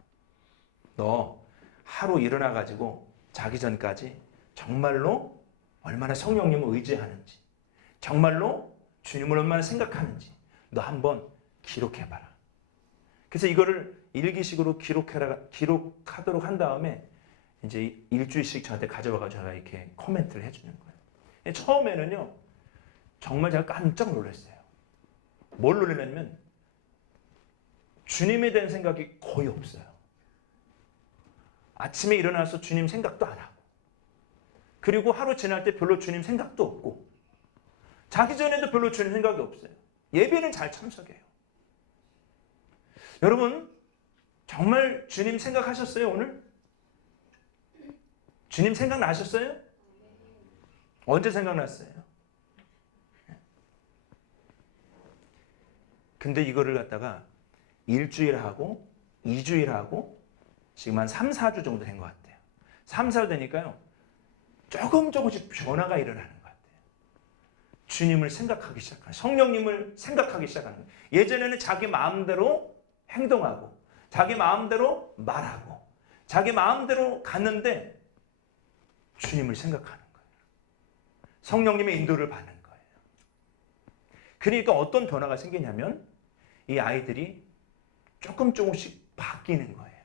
너 하루 일어나가지고 자기 전까지 정말로 얼마나 성령님을 의지하는지, 정말로 주님을 얼마나 생각하는지 너 한번 기록해봐라. 그래서 이거를 일기식으로 기록하도록 한 다음에 이제 일주일씩 저한테 가져와가지고 제가 이렇게 코멘트를 해주는 거예요. 처음에는요, 정말 제가 깜짝 놀랐어요. 뭘 놀랐냐면 주님에 대한 생각이 거의 없어요. 아침에 일어나서 주님 생각도 안 하고, 그리고 하루 지날 때 별로 주님 생각도 없고, 자기 전에도 별로 주님 생각이 없어요. 예배는 잘 참석해요. 여러분, 정말 주님 생각하셨어요, 오늘? 주님 생각나셨어요? 언제 생각났어요? 근데 이거를 갖다가 일주일 하고 2주일 하고 지금 한 3, 4주 정도 된 것 같아요. 3, 4주 되니까요, 조금씩 변화가 일어나는 것 같아요. 주님을 생각하기 시작하는, 성령님을 생각하기 시작하는 거예요. 예전에는 자기 마음대로 행동하고 자기 마음대로 말하고 자기 마음대로 갔는데 주님을 생각하는 거예요. 성령님의 인도를 받는 거예요. 그러니까 어떤 변화가 생기냐면 이 아이들이 조금씩 바뀌는 거예요.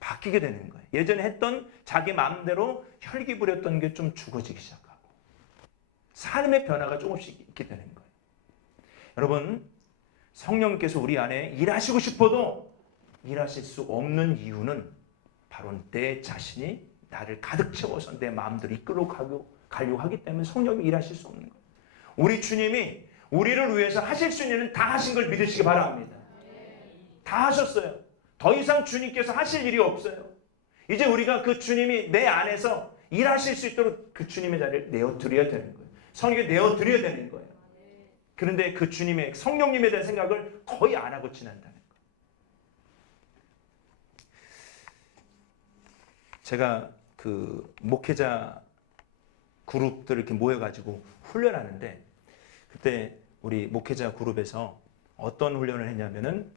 바뀌게 되는 거예요. 예전에 했던 자기 마음대로 혈기 부렸던 게 좀 죽어지기 시작하고 삶의 변화가 조금씩 있게 되는 거예요. 여러분, 성령님께서 우리 안에 일하시고 싶어도 일하실 수 없는 이유는 바로 내 자신이 나를 가득 채워서 내 마음대로 이끌어 가려고 하기 때문에 성령이 일하실 수 없는 거예요. 우리 주님이 우리를 위해서 하실 수 있는 일은 다 하신 걸 믿으시기 바랍니다. 다 하셨어요. 더 이상 주님께서 하실 일이 없어요. 이제 우리가 그 주님이 내 안에서 일하실 수 있도록 그 주님의 자리를 내어드려야 되는 거예요. 성령에 내어드려야 되는 거예요. 그런데 그 주님의 성령님에 대한 생각을 거의 안 하고 지낸다는 거예요. 제가 그 목회자 그룹들 이렇게 모여가지고 훈련하는데, 그때 우리 목회자 그룹에서 어떤 훈련을 했냐면은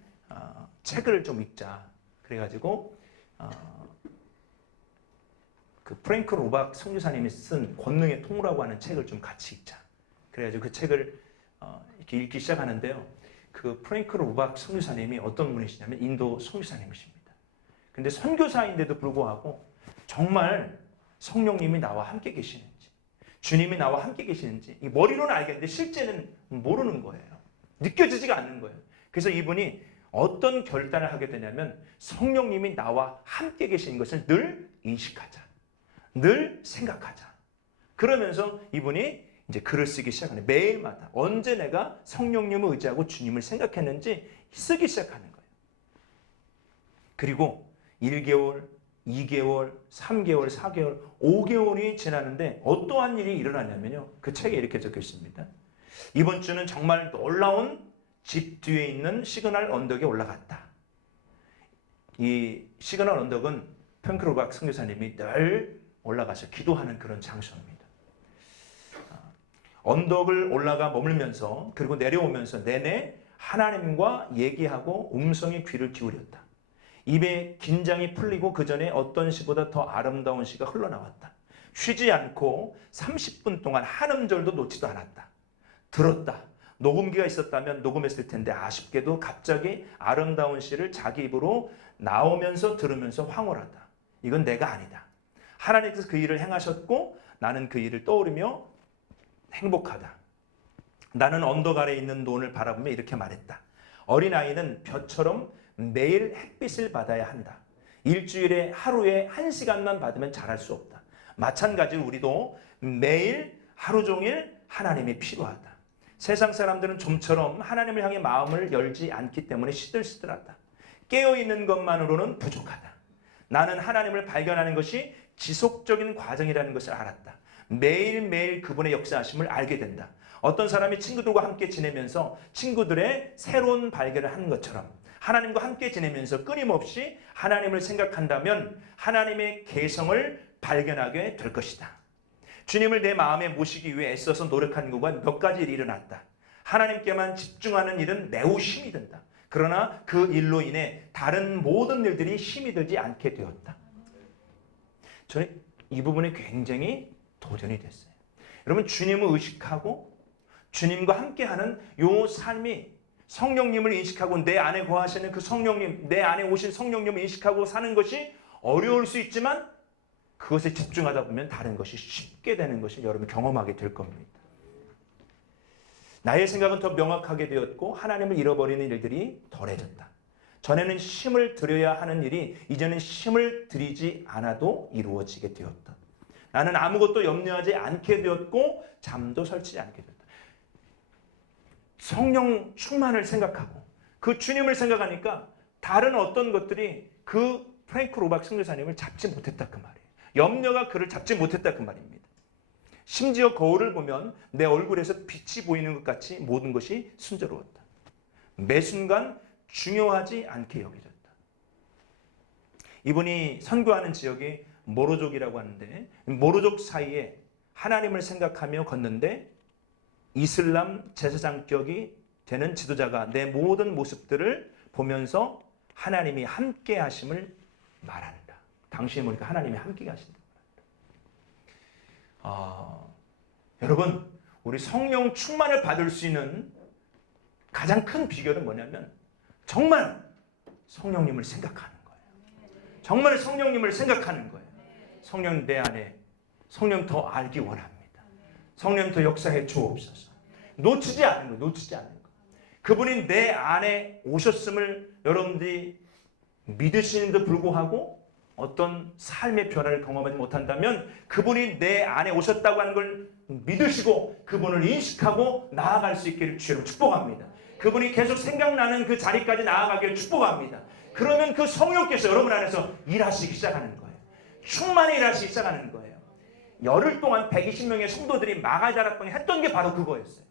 책을 좀 읽자. 그래가지고 그 프랭크 로박 선교사님이 쓴 권능의 통로라고 하는 책을 좀 같이 읽자. 그래가지고 그 책을 이렇게 읽기 시작하는데요. 그 프랭크 로박 선교사님이 어떤 분이시냐면 인도 선교사님이십니다. 근데 선교사인데도 불구하고 정말 성령님이 나와 함께 계시는지, 주님이 나와 함께 계시는지 이 머리로는 알겠는데 실제는 모르는 거예요. 느껴지지가 않는 거예요. 그래서 이분이 어떤 결단을 하게 되냐면 성령님이 나와 함께 계신 것을 늘 인식하자. 늘 생각하자. 그러면서 이분이 이제 글을 쓰기 시작하는 매일마다 언제 내가 성령님을 의지하고 주님을 생각했는지 쓰기 시작하는 거예요. 그리고 1개월, 2개월, 3개월, 4개월, 5개월이 지나는데 어떠한 일이 일어나냐면요. 그 책에 이렇게 적혀 있습니다. 이번 주는 정말 놀라운 집 뒤에 있는 시그널 언덕에 올라갔다. 이 시그널 언덕은 프랭크 로박 선교사님이 늘 올라가서 기도하는 그런 장소입니다. 언덕을 올라가 머물면서 그리고 내려오면서 내내 하나님과 얘기하고 음성의 귀를 기울였다. 입에 긴장이 풀리고 그 전에 어떤 시보다 더 아름다운 시가 흘러나왔다. 쉬지 않고 30분 동안 한 음절도 놓지도 않았다. 들었다. 녹음기가 있었다면 녹음했을 텐데 아쉽게도 갑자기 아름다운 시를 자기 입으로 나오면서 들으면서 황홀하다. 이건 내가 아니다. 하나님께서 그 일을 행하셨고 나는 그 일을 떠오르며 행복하다. 나는 언덕 아래에 있는 논을 바라보며 이렇게 말했다. 어린아이는 벼처럼 매일 햇빛을 받아야 한다. 일주일에 하루에 1시간만 받으면 자랄 수 없다. 마찬가지로 우리도 매일 하루 종일 하나님이 필요하다. 세상 사람들은 좀처럼 하나님을 향해 마음을 열지 않기 때문에 시들시들하다. 깨어있는 것만으로는 부족하다. 나는 하나님을 발견하는 것이 지속적인 과정이라는 것을 알았다. 매일매일 그분의 역사하심을 알게 된다. 어떤 사람이 친구들과 함께 지내면서 친구들의 새로운 발견을 하는 것처럼 하나님과 함께 지내면서 끊임없이 하나님을 생각한다면 하나님의 개성을 발견하게 될 것이다. 주님을 내 마음에 모시기 위해 애써서 노력한 것과 몇 가지 일이 일어났다. 하나님께만 집중하는 일은 매우 힘이 든다. 그러나 그 일로 인해 다른 모든 일들이 힘이 들지 않게 되었다. 저는 이 부분이 굉장히 도전이 됐어요. 여러분 주님을 의식하고 주님과 함께하는 이 삶이 성령님을 인식하고 내 안에 거하시는 그 성령님, 내 안에 오신 성령님을 인식하고 사는 것이 어려울 수 있지만 그것에 집중하다 보면 다른 것이 쉽게 되는 것을 여러분 경험하게 될 겁니다. 나의 생각은 더 명확하게 되었고 하나님을 잃어버리는 일들이 덜해졌다. 전에는 힘을 들여야 하는 일이 이제는 힘을 들이지 않아도 이루어지게 되었다. 나는 아무것도 염려하지 않게 되었고 잠도 설치지 않게 되었다. 성령 충만을 생각하고 그 주님을 생각하니까 다른 어떤 것들이 그 프랭크 로박 선교사님을 잡지 못했다 그 말이에요. 염려가 그를 잡지 못했다 그 말입니다. 심지어 거울을 보면 내 얼굴에서 빛이 보이는 것 같이 모든 것이 순조로웠다. 매 순간 중요하지 않게 여겨졌다. 이분이 선교하는 지역이 모로족이라고 하는데 모로족 사이에 하나님을 생각하며 걷는데 이슬람 제사장격이 되는 지도자가 내 모든 모습들을 보면서 하나님이 함께 하심을 말한다. 당신이 보니까 하나님이 함께 하신다. 여러분 우리 성령 충만을 받을 수 있는 가장 큰 비결은 뭐냐면 정말 성령님을 생각하는 거예요. 정말 성령님을 생각하는 거예요. 성령 내 안에 성령 더 알기 원합니다. 성령 더 역사해 주옵소서. 놓치지 않는 거, 놓치지 않는 거. 그분이 내 안에 오셨음을 여러분들이 믿으시는데도 불구하고 어떤 삶의 변화를 경험하지 못한다면 그분이 내 안에 오셨다고 하는 걸 믿으시고 그분을 인식하고 나아갈 수 있기를 주로 축복합니다. 그분이 계속 생각나는 그 자리까지 나아가기를 축복합니다. 그러면 그 성령께서 여러분 안에서 일하시기 시작하는 거예요. 충만히 일하시기 시작하는 거예요. 열흘 동안 120명의 성도들이 마가다락방에 했던 게 바로 그거였어요.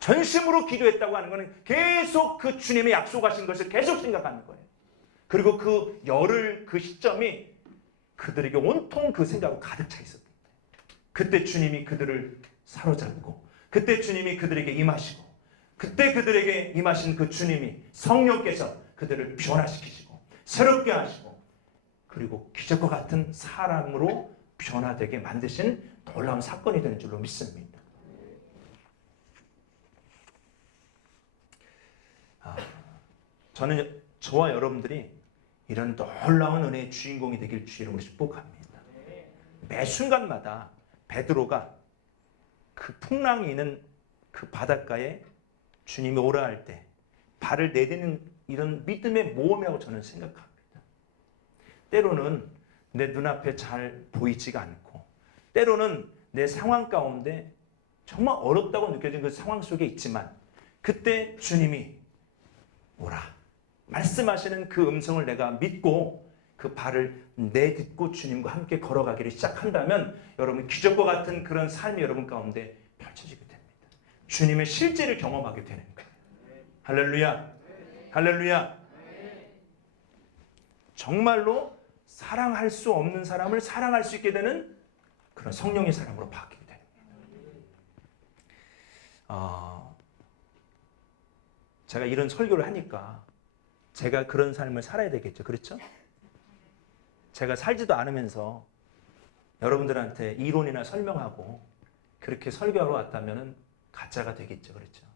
전심으로 기도했다고 하는 것은 계속 그 주님의 약속하신 것을 계속 생각하는 거예요. 그리고 그 열흘 그 시점이 그들에게 온통 그 생각으로 가득 차 있었던 거예요. 그때 주님이 그들을 사로잡고 그때 주님이 그들에게 임하시고 그때 그들에게 임하신 그 주님이 성령께서 그들을 변화시키시고 새롭게 하시고 그리고 기적과 같은 사람으로 변화되게 만드신 놀라운 사건이 되는 줄로 믿습니다. 저는 저와 여러분들이 이런 놀라운 은혜의 주인공이 되길 주 이름으로 축복합니다. 매 순간마다 베드로가 그 풍랑이 있는 그 바닷가에 주님이 오라 할 때 발을 내딛는 이런 믿음의 모험이라고 저는 생각합니다. 때로는 내 눈앞에 잘 보이지가 않고 때로는 내 상황 가운데 정말 어렵다고 느껴진 그 상황 속에 있지만 그때 주님이 오라 말씀하시는 그 음성을 내가 믿고 그 발을 내딛고 주님과 함께 걸어가기를 시작한다면 여러분 기적과 같은 그런 삶이 여러분 가운데 펼쳐지게 됩니다. 주님의 실제를 경험하게 되는 거예요. 할렐루야, 할렐루야. 정말로 사랑할 수 없는 사람을 사랑할 수 있게 되는 그런 성령의 사람으로 바뀌게 됩니다. 제가 이런 설교를 하니까 제가 그런 삶을 살아야 되겠죠. 그렇죠? 제가 살지도 않으면서 여러분들한테 이론이나 설명하고 그렇게 설교하러 왔다면 가짜가 되겠죠. 그렇죠?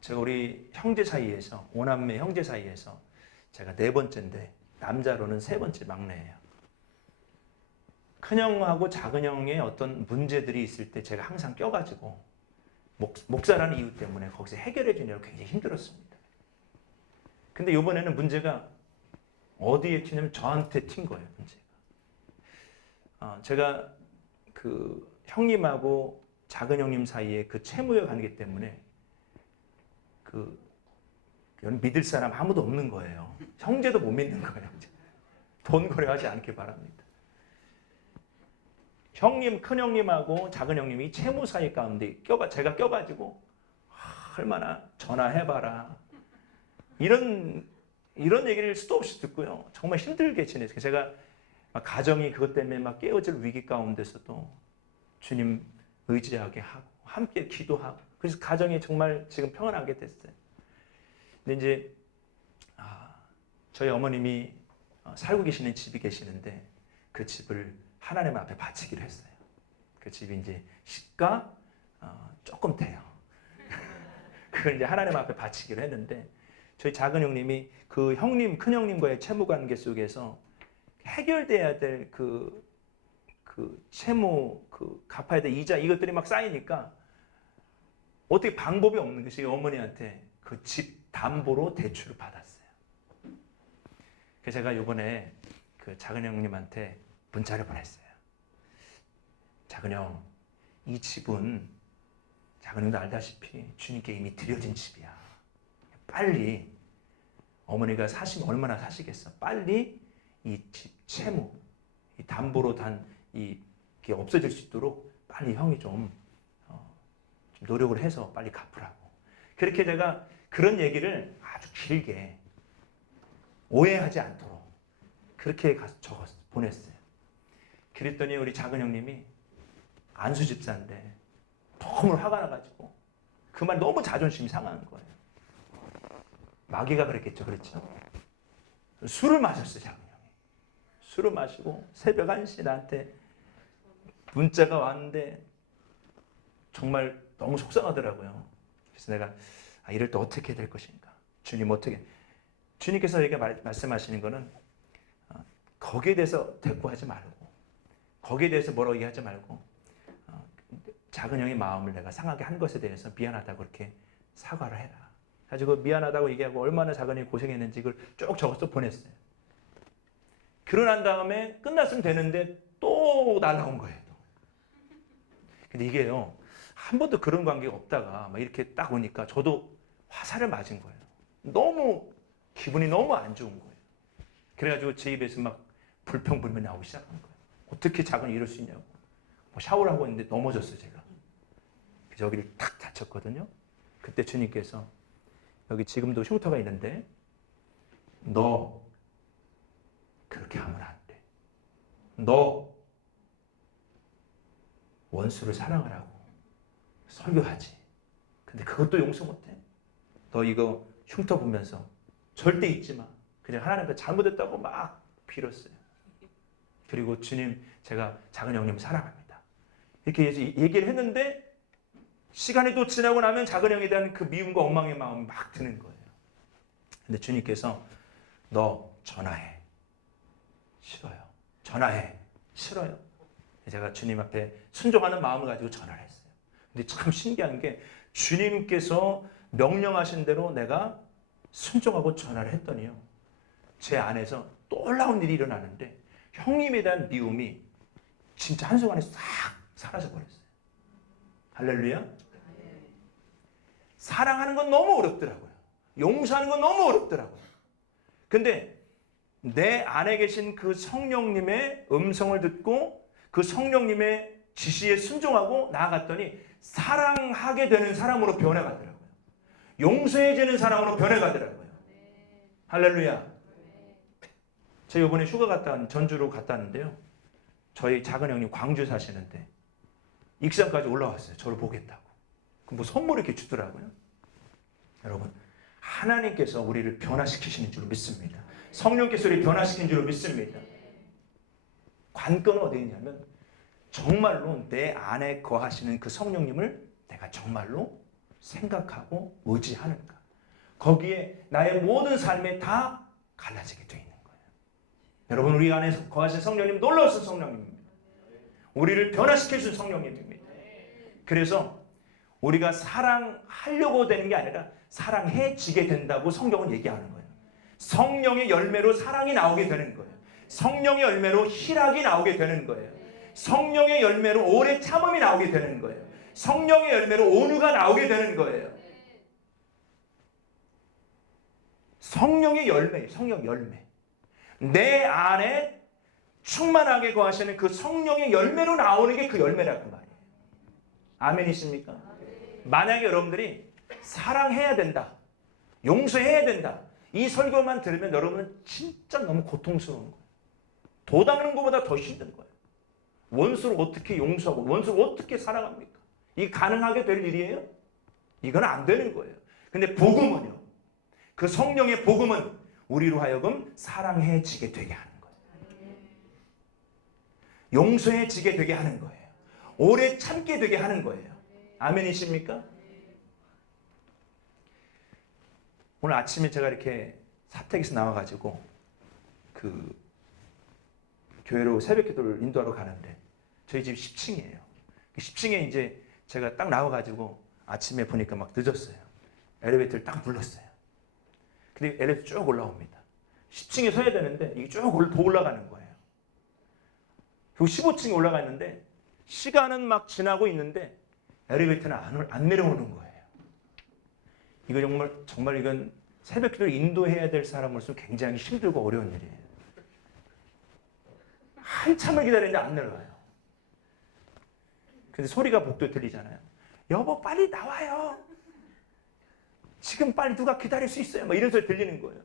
제가 우리 형제 사이에서, 오남매 형제 사이에서 제가 4번째인데 남자로는 3번째 막내예요. 큰형하고 작은형의 어떤 문제들이 있을 때 제가 항상 껴가지고 목사라는 이유 때문에 거기서 해결해 주느라고 굉장히 힘들었습니다. 근데 이번에는 문제가 어디에 튀냐면 저한테 튄 거예요. 문제가. 제가 그 형님하고 작은 형님 사이에 그 채무의 관계 때문에 믿을 사람 아무도 없는 거예요. 형제도 못 믿는 거예요. 돈 거래하지 않길 바랍니다. 형님, 큰 형님하고 작은 형님이 채무 사이 가운데 제가 껴가지고 얼마나 전화해봐라 이런 얘기를 수도 없이 듣고요. 정말 힘들게 지냈어요. 제가 가정이 그것 때문에 막 깨어질 위기 가운데서도 주님 의지하게 하고 함께 기도하고 그래서 가정이 정말 지금 평안하게 됐어요. 근데 이제 저희 어머님이 살고 계시는 집이 계시는데 그 집을 하나님 앞에 바치기로 했어요. 그 집이 이제 시가 조금 돼요. 그걸 이제 하나님 앞에 바치기로 했는데 저희 작은 형님이 그 형님, 큰 형님과의 채무 관계 속에서 해결돼야 될 그 채무, 갚아야 될 이자 이것들이 막 쌓이니까 어떻게 방법이 없는 것이 어머니한테 그 집 담보로 대출을 받았어요. 그래서 제가 이번에 그 작은 형님한테 문자를 보냈어요. 작은 형, 이 집은 작은 형도 알다시피 주님께 이미 드려진 집이야. 빨리 어머니가 사시면 얼마나 사시겠어. 빨리 이 집 채무, 이 담보로 단 이게 없어질 수 있도록 빨리 형이 좀 노력을 해서 빨리 갚으라고. 그렇게 제가 그런 얘기를 아주 길게 오해하지 않도록 그렇게 적었어요. 보냈어요. 그랬더니 우리 작은 형님이 안수 집사인데 너무 화가 나가지고 그 말 너무 자존심이 상하는 거예요. 마귀가 그랬겠죠. 그렇죠? 술을 마셨어요. 작은 형이. 술을 마시고 새벽 1시 나한테 문자가 왔는데 정말 너무 속상하더라고요. 그래서 내가 이럴 때 어떻게 될 것인가. 주님 어떻게. 주님께서 이렇게 말씀하시는 거는 거기에 대해서 대꾸하지 말고 거기에 대해서 뭐라고 얘기하지 말고 작은 형의 마음을 내가 상하게 한 것에 대해서 미안하다고 그렇게 사과를 해라. 가지고 미안하다고 얘기하고 얼마나 작은 형이 고생했는지 그걸 쭉 적어서 보냈어요. 그러고 난 다음에 끝났으면 되는데 또 날라온 거예요. 근데 이게요. 한 번도 그런 관계가 없다가 막 이렇게 딱 오니까 저도 화살을 맞은 거예요. 너무 기분이 너무 안 좋은 거예요. 그래가지고 제 입에서 막 불평불만이 나오기 시작한 거예요. 어떻게 작은 이럴 수 있냐고. 샤워를 하고 있는데 넘어졌어요, 제가. 그래서 여기를 탁 다쳤거든요. 그때 주님께서 여기 지금도 흉터가 있는데 너 그렇게 하면 안 돼. 너 원수를 사랑하라고 설교하지. 근데 그것도 용서 못해. 너 이거 흉터보면서 절대 잊지 마. 그냥 하나님 앞에 잘못했다고 막 빌었어요. 그리고 주님, 제가 작은 형님 사랑합니다. 이렇게 얘기를 했는데 시간이 또 지나고 나면 작은 형에 대한 그 미움과 엉망의 마음이 막 드는 거예요. 근데 주님께서 너 전화해. 싫어요. 전화해. 싫어요. 제가 주님 앞에 순종하는 마음을 가지고 전화를 했어요. 근데 참 신기한 게 주님께서 명령하신 대로 내가 순종하고 전화를 했더니요, 제 안에서 놀라운 일이 일어나는데 형님에 대한 미움이 진짜 한순간에 싹 사라져 버렸어요. 할렐루야. 사랑하는 건 너무 어렵더라고요. 용서하는 건 너무 어렵더라고요. 근데 내 안에 계신 그 성령님의 음성을 듣고 그 성령님의 지시에 순종하고 나아갔더니 사랑하게 되는 사람으로 변해가더라고요. 용서해지는 사람으로 변해가더라고요. 할렐루야. 제가 이번에 전주로 갔다 왔는데요. 저희 작은 형님 광주 사시는데 익산까지 올라왔어요. 저를 보겠다고. 뭐 선물을 이렇게 주더라고요. 여러분, 하나님께서 우리를 변화시키시는 줄 믿습니다. 성령께서 우리를 변화시키는 줄 믿습니다. 관건은 어디 있냐면 정말로 내 안에 거하시는 그 성령님을 내가 정말로 생각하고 의지하는가. 거기에 나의 모든 삶에 다 갈라지게 되어 있는 거예요. 여러분, 우리 안에 거하신 성령님 놀라우신 성령님입니다. 우리를 변화시켜준 성령님입니다. 그래서 우리가 사랑하려고 되는 게 아니라 사랑해지게 된다고 성경은 얘기하는 거예요. 성령의 열매로 사랑이 나오게 되는 거예요. 성령의 열매로 희락이 나오게 되는 거예요. 성령의 열매로 오래 참음이 나오게 되는 거예요. 성령의 열매로 온유가 나오게 되는 거예요. 성령의 열매, 성령 열매. 내 안에 충만하게 거하시는 그 성령의 열매로 나오는 게 그 열매라고 말이에요. 아멘이십니까? 만약에 여러분들이 사랑해야 된다, 용서해야 된다, 이 설교만 들으면 여러분은 진짜 너무 고통스러운 거예요. 도 닦는 것보다 더 힘든 거예요. 원수를 어떻게 용서하고 원수를 어떻게 사랑합니까? 이게 가능하게 될 일이에요? 이건 안 되는 거예요. 근데 복음은요, 그 성령의 복음은 우리로 하여금 사랑해지게 되게 하는 거예요. 용서해지게 되게 하는 거예요. 오래 참게 되게 하는 거예요. 아멘이십니까? 오늘 아침에 제가 이렇게 사택에서 나와가지고 그 교회로 새벽 기도를 인도하러 가는데 저희 집 10층이에요. 10층에 이제 제가 딱 나와가지고 아침에 보니까 막 늦었어요. 엘리베이터를 딱 불렀어요. 근데 엘리베이터 쭉 올라옵니다. 10층에 서야 되는데 이게 쭉 더 올라가는 거예요. 그리고 15층에 올라가 있는데 시간은 막 지나고 있는데 엘리베이터는 안 내려오는 거예요. 이거 정말 이건 새벽 기도를 인도해야 될 사람으로서 굉장히 힘들고 어려운 일이에요. 한참을 기다리는데 안 내려와요. 근데 소리가 복도에 들리잖아요. 여보, 빨리 나와요. 지금 빨리 누가 기다릴 수 있어요. 막 이런 소리 들리는 거예요.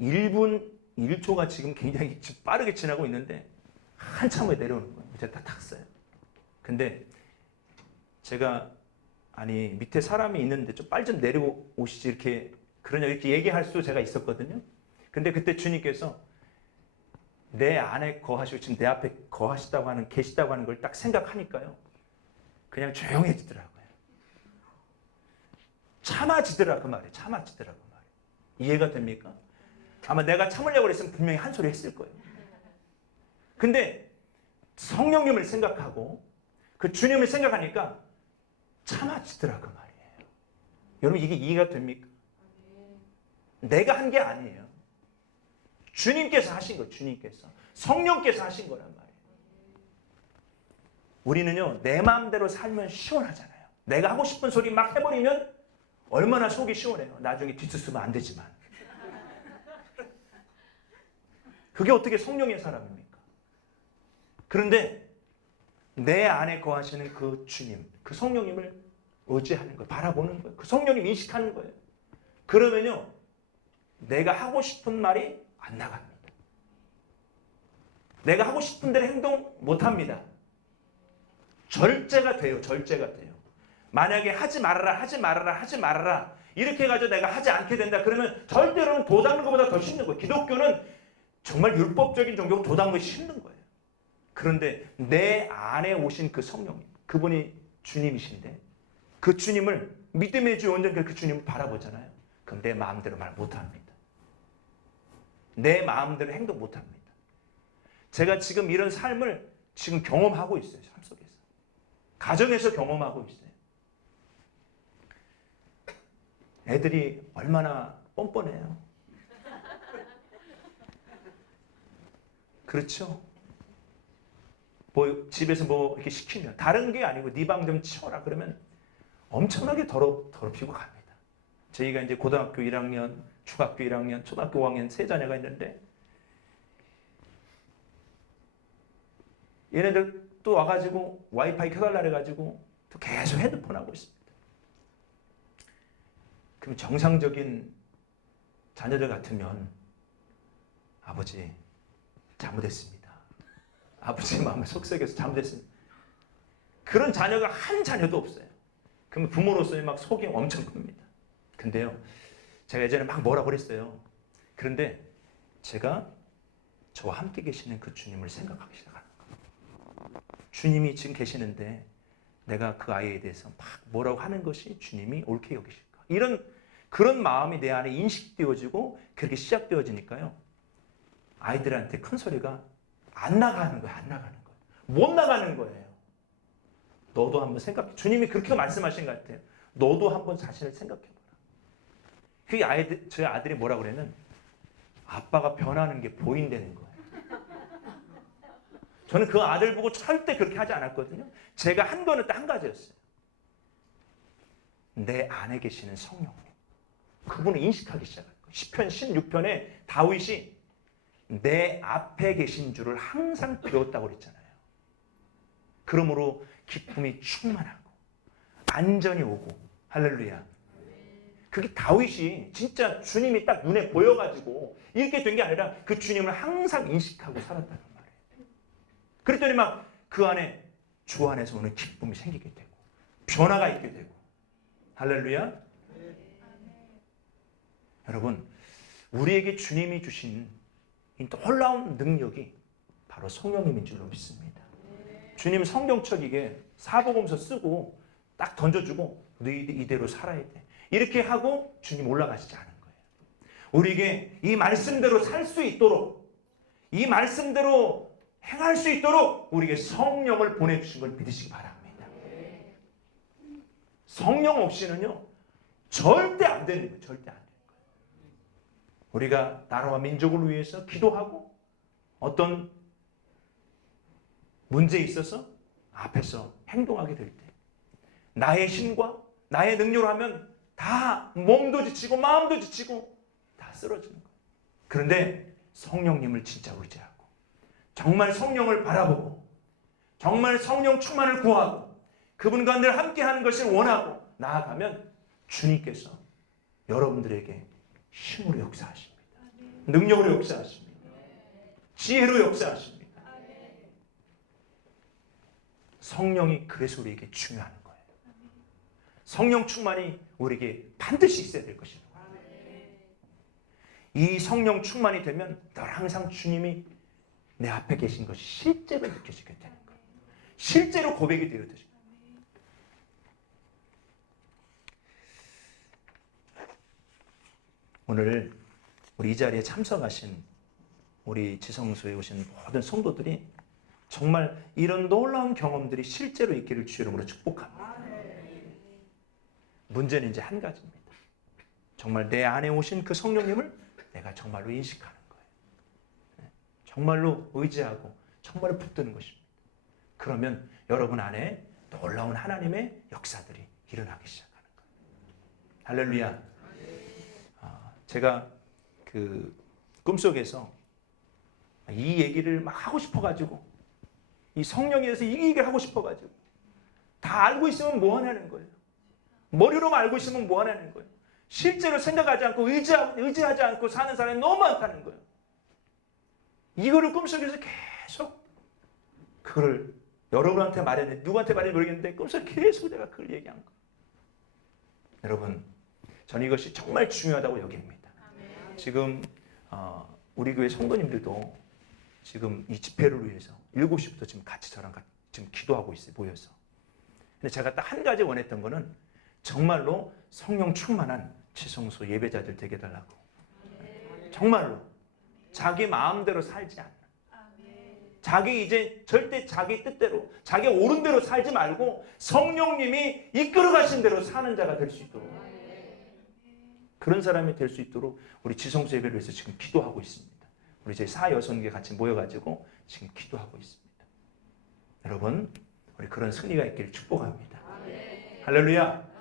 1분 1초가 지금 굉장히 빠르게 지나고 있는데 한참 후에 내려오는 거예요. 제가 다 탔어요. 근데 제가 밑에 사람이 있는데 좀 빨리 좀 내려오시지 이렇게 얘기할 수 제가 있었거든요. 근데 그때 주님께서 내 안에 거하시고 지금 내 앞에 계시다고 하는 걸 딱 생각하니까요, 그냥 조용해지더라고요. 참아지더라 그 말이에요. 참아지더라 그 말이에요. 이해가 됩니까? 아마 내가 참으려고 그랬으면 분명히 한 소리 했을 거예요. 근데 성령님을 생각하고 그 주님을 생각하니까 참아지더라 그 말이에요. 여러분, 이게 이해가 됩니까? 내가 한 게 아니에요. 주님께서 하신 거예요. 주님께서. 성령께서 하신 거란 말이에요. 우리는요, 내 마음대로 살면 시원하잖아요. 내가 하고 싶은 소리 막 해버리면 얼마나 속이 시원해요. 나중에 뒷수습은 안 되지만. 그게 어떻게 성령의 사람입니까? 그런데 내 안에 거하시는 그 주님, 그 성령님을 의지하는 거예요. 바라보는 거예요. 그 성령님 인식하는 거예요. 그러면요, 내가 하고 싶은 말이 안 나갑니다. 내가 하고 싶은 대로 행동 못 합니다. 절제가 돼요. 절제가 돼요. 만약에 하지 말아라, 하지 말아라, 하지 말아라 이렇게 해가지고 내가 하지 않게 된다. 그러면 절대로는 도 닦는 것보다 더 쉽는 거예요. 기독교는 정말 율법적인 종교고 도 닦는 것이 쉽는 거예요. 그런데 내 안에 오신 그 성령님, 그분이 주님이신데 그 주님을 믿음의 주 온전히 그 주님을 바라보잖아요. 그럼 내 마음대로 말 못합니다. 내 마음대로 행동 못합니다. 제가 지금 이런 삶을 지금 경험하고 있어요. 삶 속에서. 가정에서 경험하고 있어요. 애들이 얼마나 뻔뻔해요. 그렇죠? 뭐 집에서 뭐 이렇게 시키면 다른 게 아니고 네 방 좀 치워라 그러면 엄청나게 더럽히고 갑니다. 저희가 이제 고등학교 1학년, 중학교 1학년, 초등학교 5학년 세 자녀가 있는데 얘네들 또 와가지고 와이파이 켜달라 해가지고 또 계속 핸드폰 하고 있습니다. 그럼 정상적인 자녀들 같으면 아버지 잘못했습니다. 아버지 마음을 속삭여서 잘못했습니다. 그런 자녀가 한 자녀도 없어요. 그러면 부모로서의 막 속이 엄청 큽니다. 근데요, 제가 예전에 막 뭐라고 그랬어요. 그런데 제가 저와 함께 계시는 그 주님을 생각하기 시작하는 거예요. 주님이 지금 계시는데 내가 그 아이에 대해서 막 뭐라고 하는 것이 주님이 옳게 여기실까? 그런 마음이 내 안에 인식되어지고 그렇게 시작되어지니까요. 아이들한테 큰 소리가 안 나가는 거예요. 안 나가는 거예요. 못 나가는 거예요. 너도 한번 생각해. 주님이 그렇게 말씀하신 것 같아요. 너도 한번 자신을 생각해봐라. 저희 아들이 뭐라고 그러냐면 아빠가 변하는 게 보인다는 거예요. 저는 그 아들 보고 절대 그렇게 하지 않았거든요. 제가 한 거는 딱 한 가지였어요. 내 안에 계시는 성령님. 그분을 인식하기 시작할 거예요. 시편 16편에 다윗이 내 앞에 계신 줄을 항상 배웠다고 그랬잖아요. 그러므로 기쁨이 충만하고 안전이 오고 할렐루야. 그게 다윗이 진짜 주님이 딱 눈에 보여가지고 이렇게 된 게 아니라 그 주님을 항상 인식하고 살았다는 말이에요. 그랬더니 막 그 안에 주 안에서 오는 기쁨이 생기게 되고 변화가 있게 되고 할렐루야. 여러분 우리에게 주님이 주신 이 놀라운 능력이 바로 성령님인 줄로 믿습니다. 주님 성경책이게 사복음서 쓰고 딱 던져주고 너희 이대로 살아야 돼. 이렇게 하고 주님 올라가시지 않은 거예요. 우리에게 이 말씀대로 살 수 있도록 이 말씀대로 행할 수 있도록 우리에게 성령을 보내주신 걸 믿으시기 바랍니다. 성령 없이는요 절대 안 되는 거예요. 절대 안 되는 거예요. 우리가 나라와 민족을 위해서 기도하고 어떤 문제에 있어서 앞에서 행동하게 될 때 나의 힘과 나의 능력으로 하면 다 몸도 지치고 마음도 지치고 다 쓰러지는 거예요. 그런데 성령님을 진짜 의지하고 정말 성령을 바라보고 정말 성령 충만을 구하고 그분과 늘 함께하는 것을 원하고 나아가면 주님께서 여러분들에게 힘으로 역사하십니다. 능력으로 역사하십니다. 지혜로 역사하십니다. 성령이 그래서 우리에게 중요한 거예요. 성령 충만이 우리에게 반드시 있어야 될 것입니다. 이 성령 충만이 되면 늘 항상 주님이 내 앞에 계신 것이 실제로 느껴지게 되는 거예요. 실제로 고백이 되어지는 거예요. 오늘 우리 이 자리에 참석하신 우리 지성소에 오신 모든 성도들이 정말 이런 놀라운 경험들이 실제로 있기를 주 이름으로 축복합니다. 문제는 이제 한 가지입니다. 정말 내 안에 오신 그 성령님을 내가 정말로 인식하는 거예요. 정말로 의지하고 정말로 붙드는 것입니다. 그러면 여러분 안에 놀라운 하나님의 역사들이 일어나기 시작하는 거예요. 할렐루야. 제가 그 꿈속에서 이 얘기를 막 하고 싶어가지고 이 성령에 대해서 이 얘기를 하고 싶어가지고 다 알고 있으면 뭐 하냐는 거예요. 머리로만 알고 있으면 뭐 하냐는 거예요. 실제로 생각하지 않고 의지하지 않고 사는 사람이 너무 많다는 거예요. 이거를 꿈속에서 계속 그걸 여러분한테 말했는데 누구한테 말했는지 모르겠는데 꿈속에 계속 내가 그걸 얘기한 거예요. 여러분, 저는 이것이 정말 중요하다고 여깁니다. 지금 우리 교회 성도님들도 지금 이 집회를 위해서 7시부터 지금 같이 저랑 지금 기도하고 있어요. 모여서. 근데 제가 딱 한 가지 원했던 거는 정말로 성령 충만한 지성소 예배자들 되게 해달라고. 정말로 자기 마음대로 살지 않는, 자기 이제 절대 자기 뜻대로, 자기 옳은 대로 살지 말고 성령님이 이끌어 가신 대로 사는 자가 될 수 있도록, 그런 사람이 될 수 있도록 우리 지성소 예배를 위해서 지금 기도하고 있습니다. 우리 저희 4-6개 같이 모여가지고 지금 기도하고 있습니다. 여러분, 우리 그런 승리가 있기를 축복합니다. 할렐루야.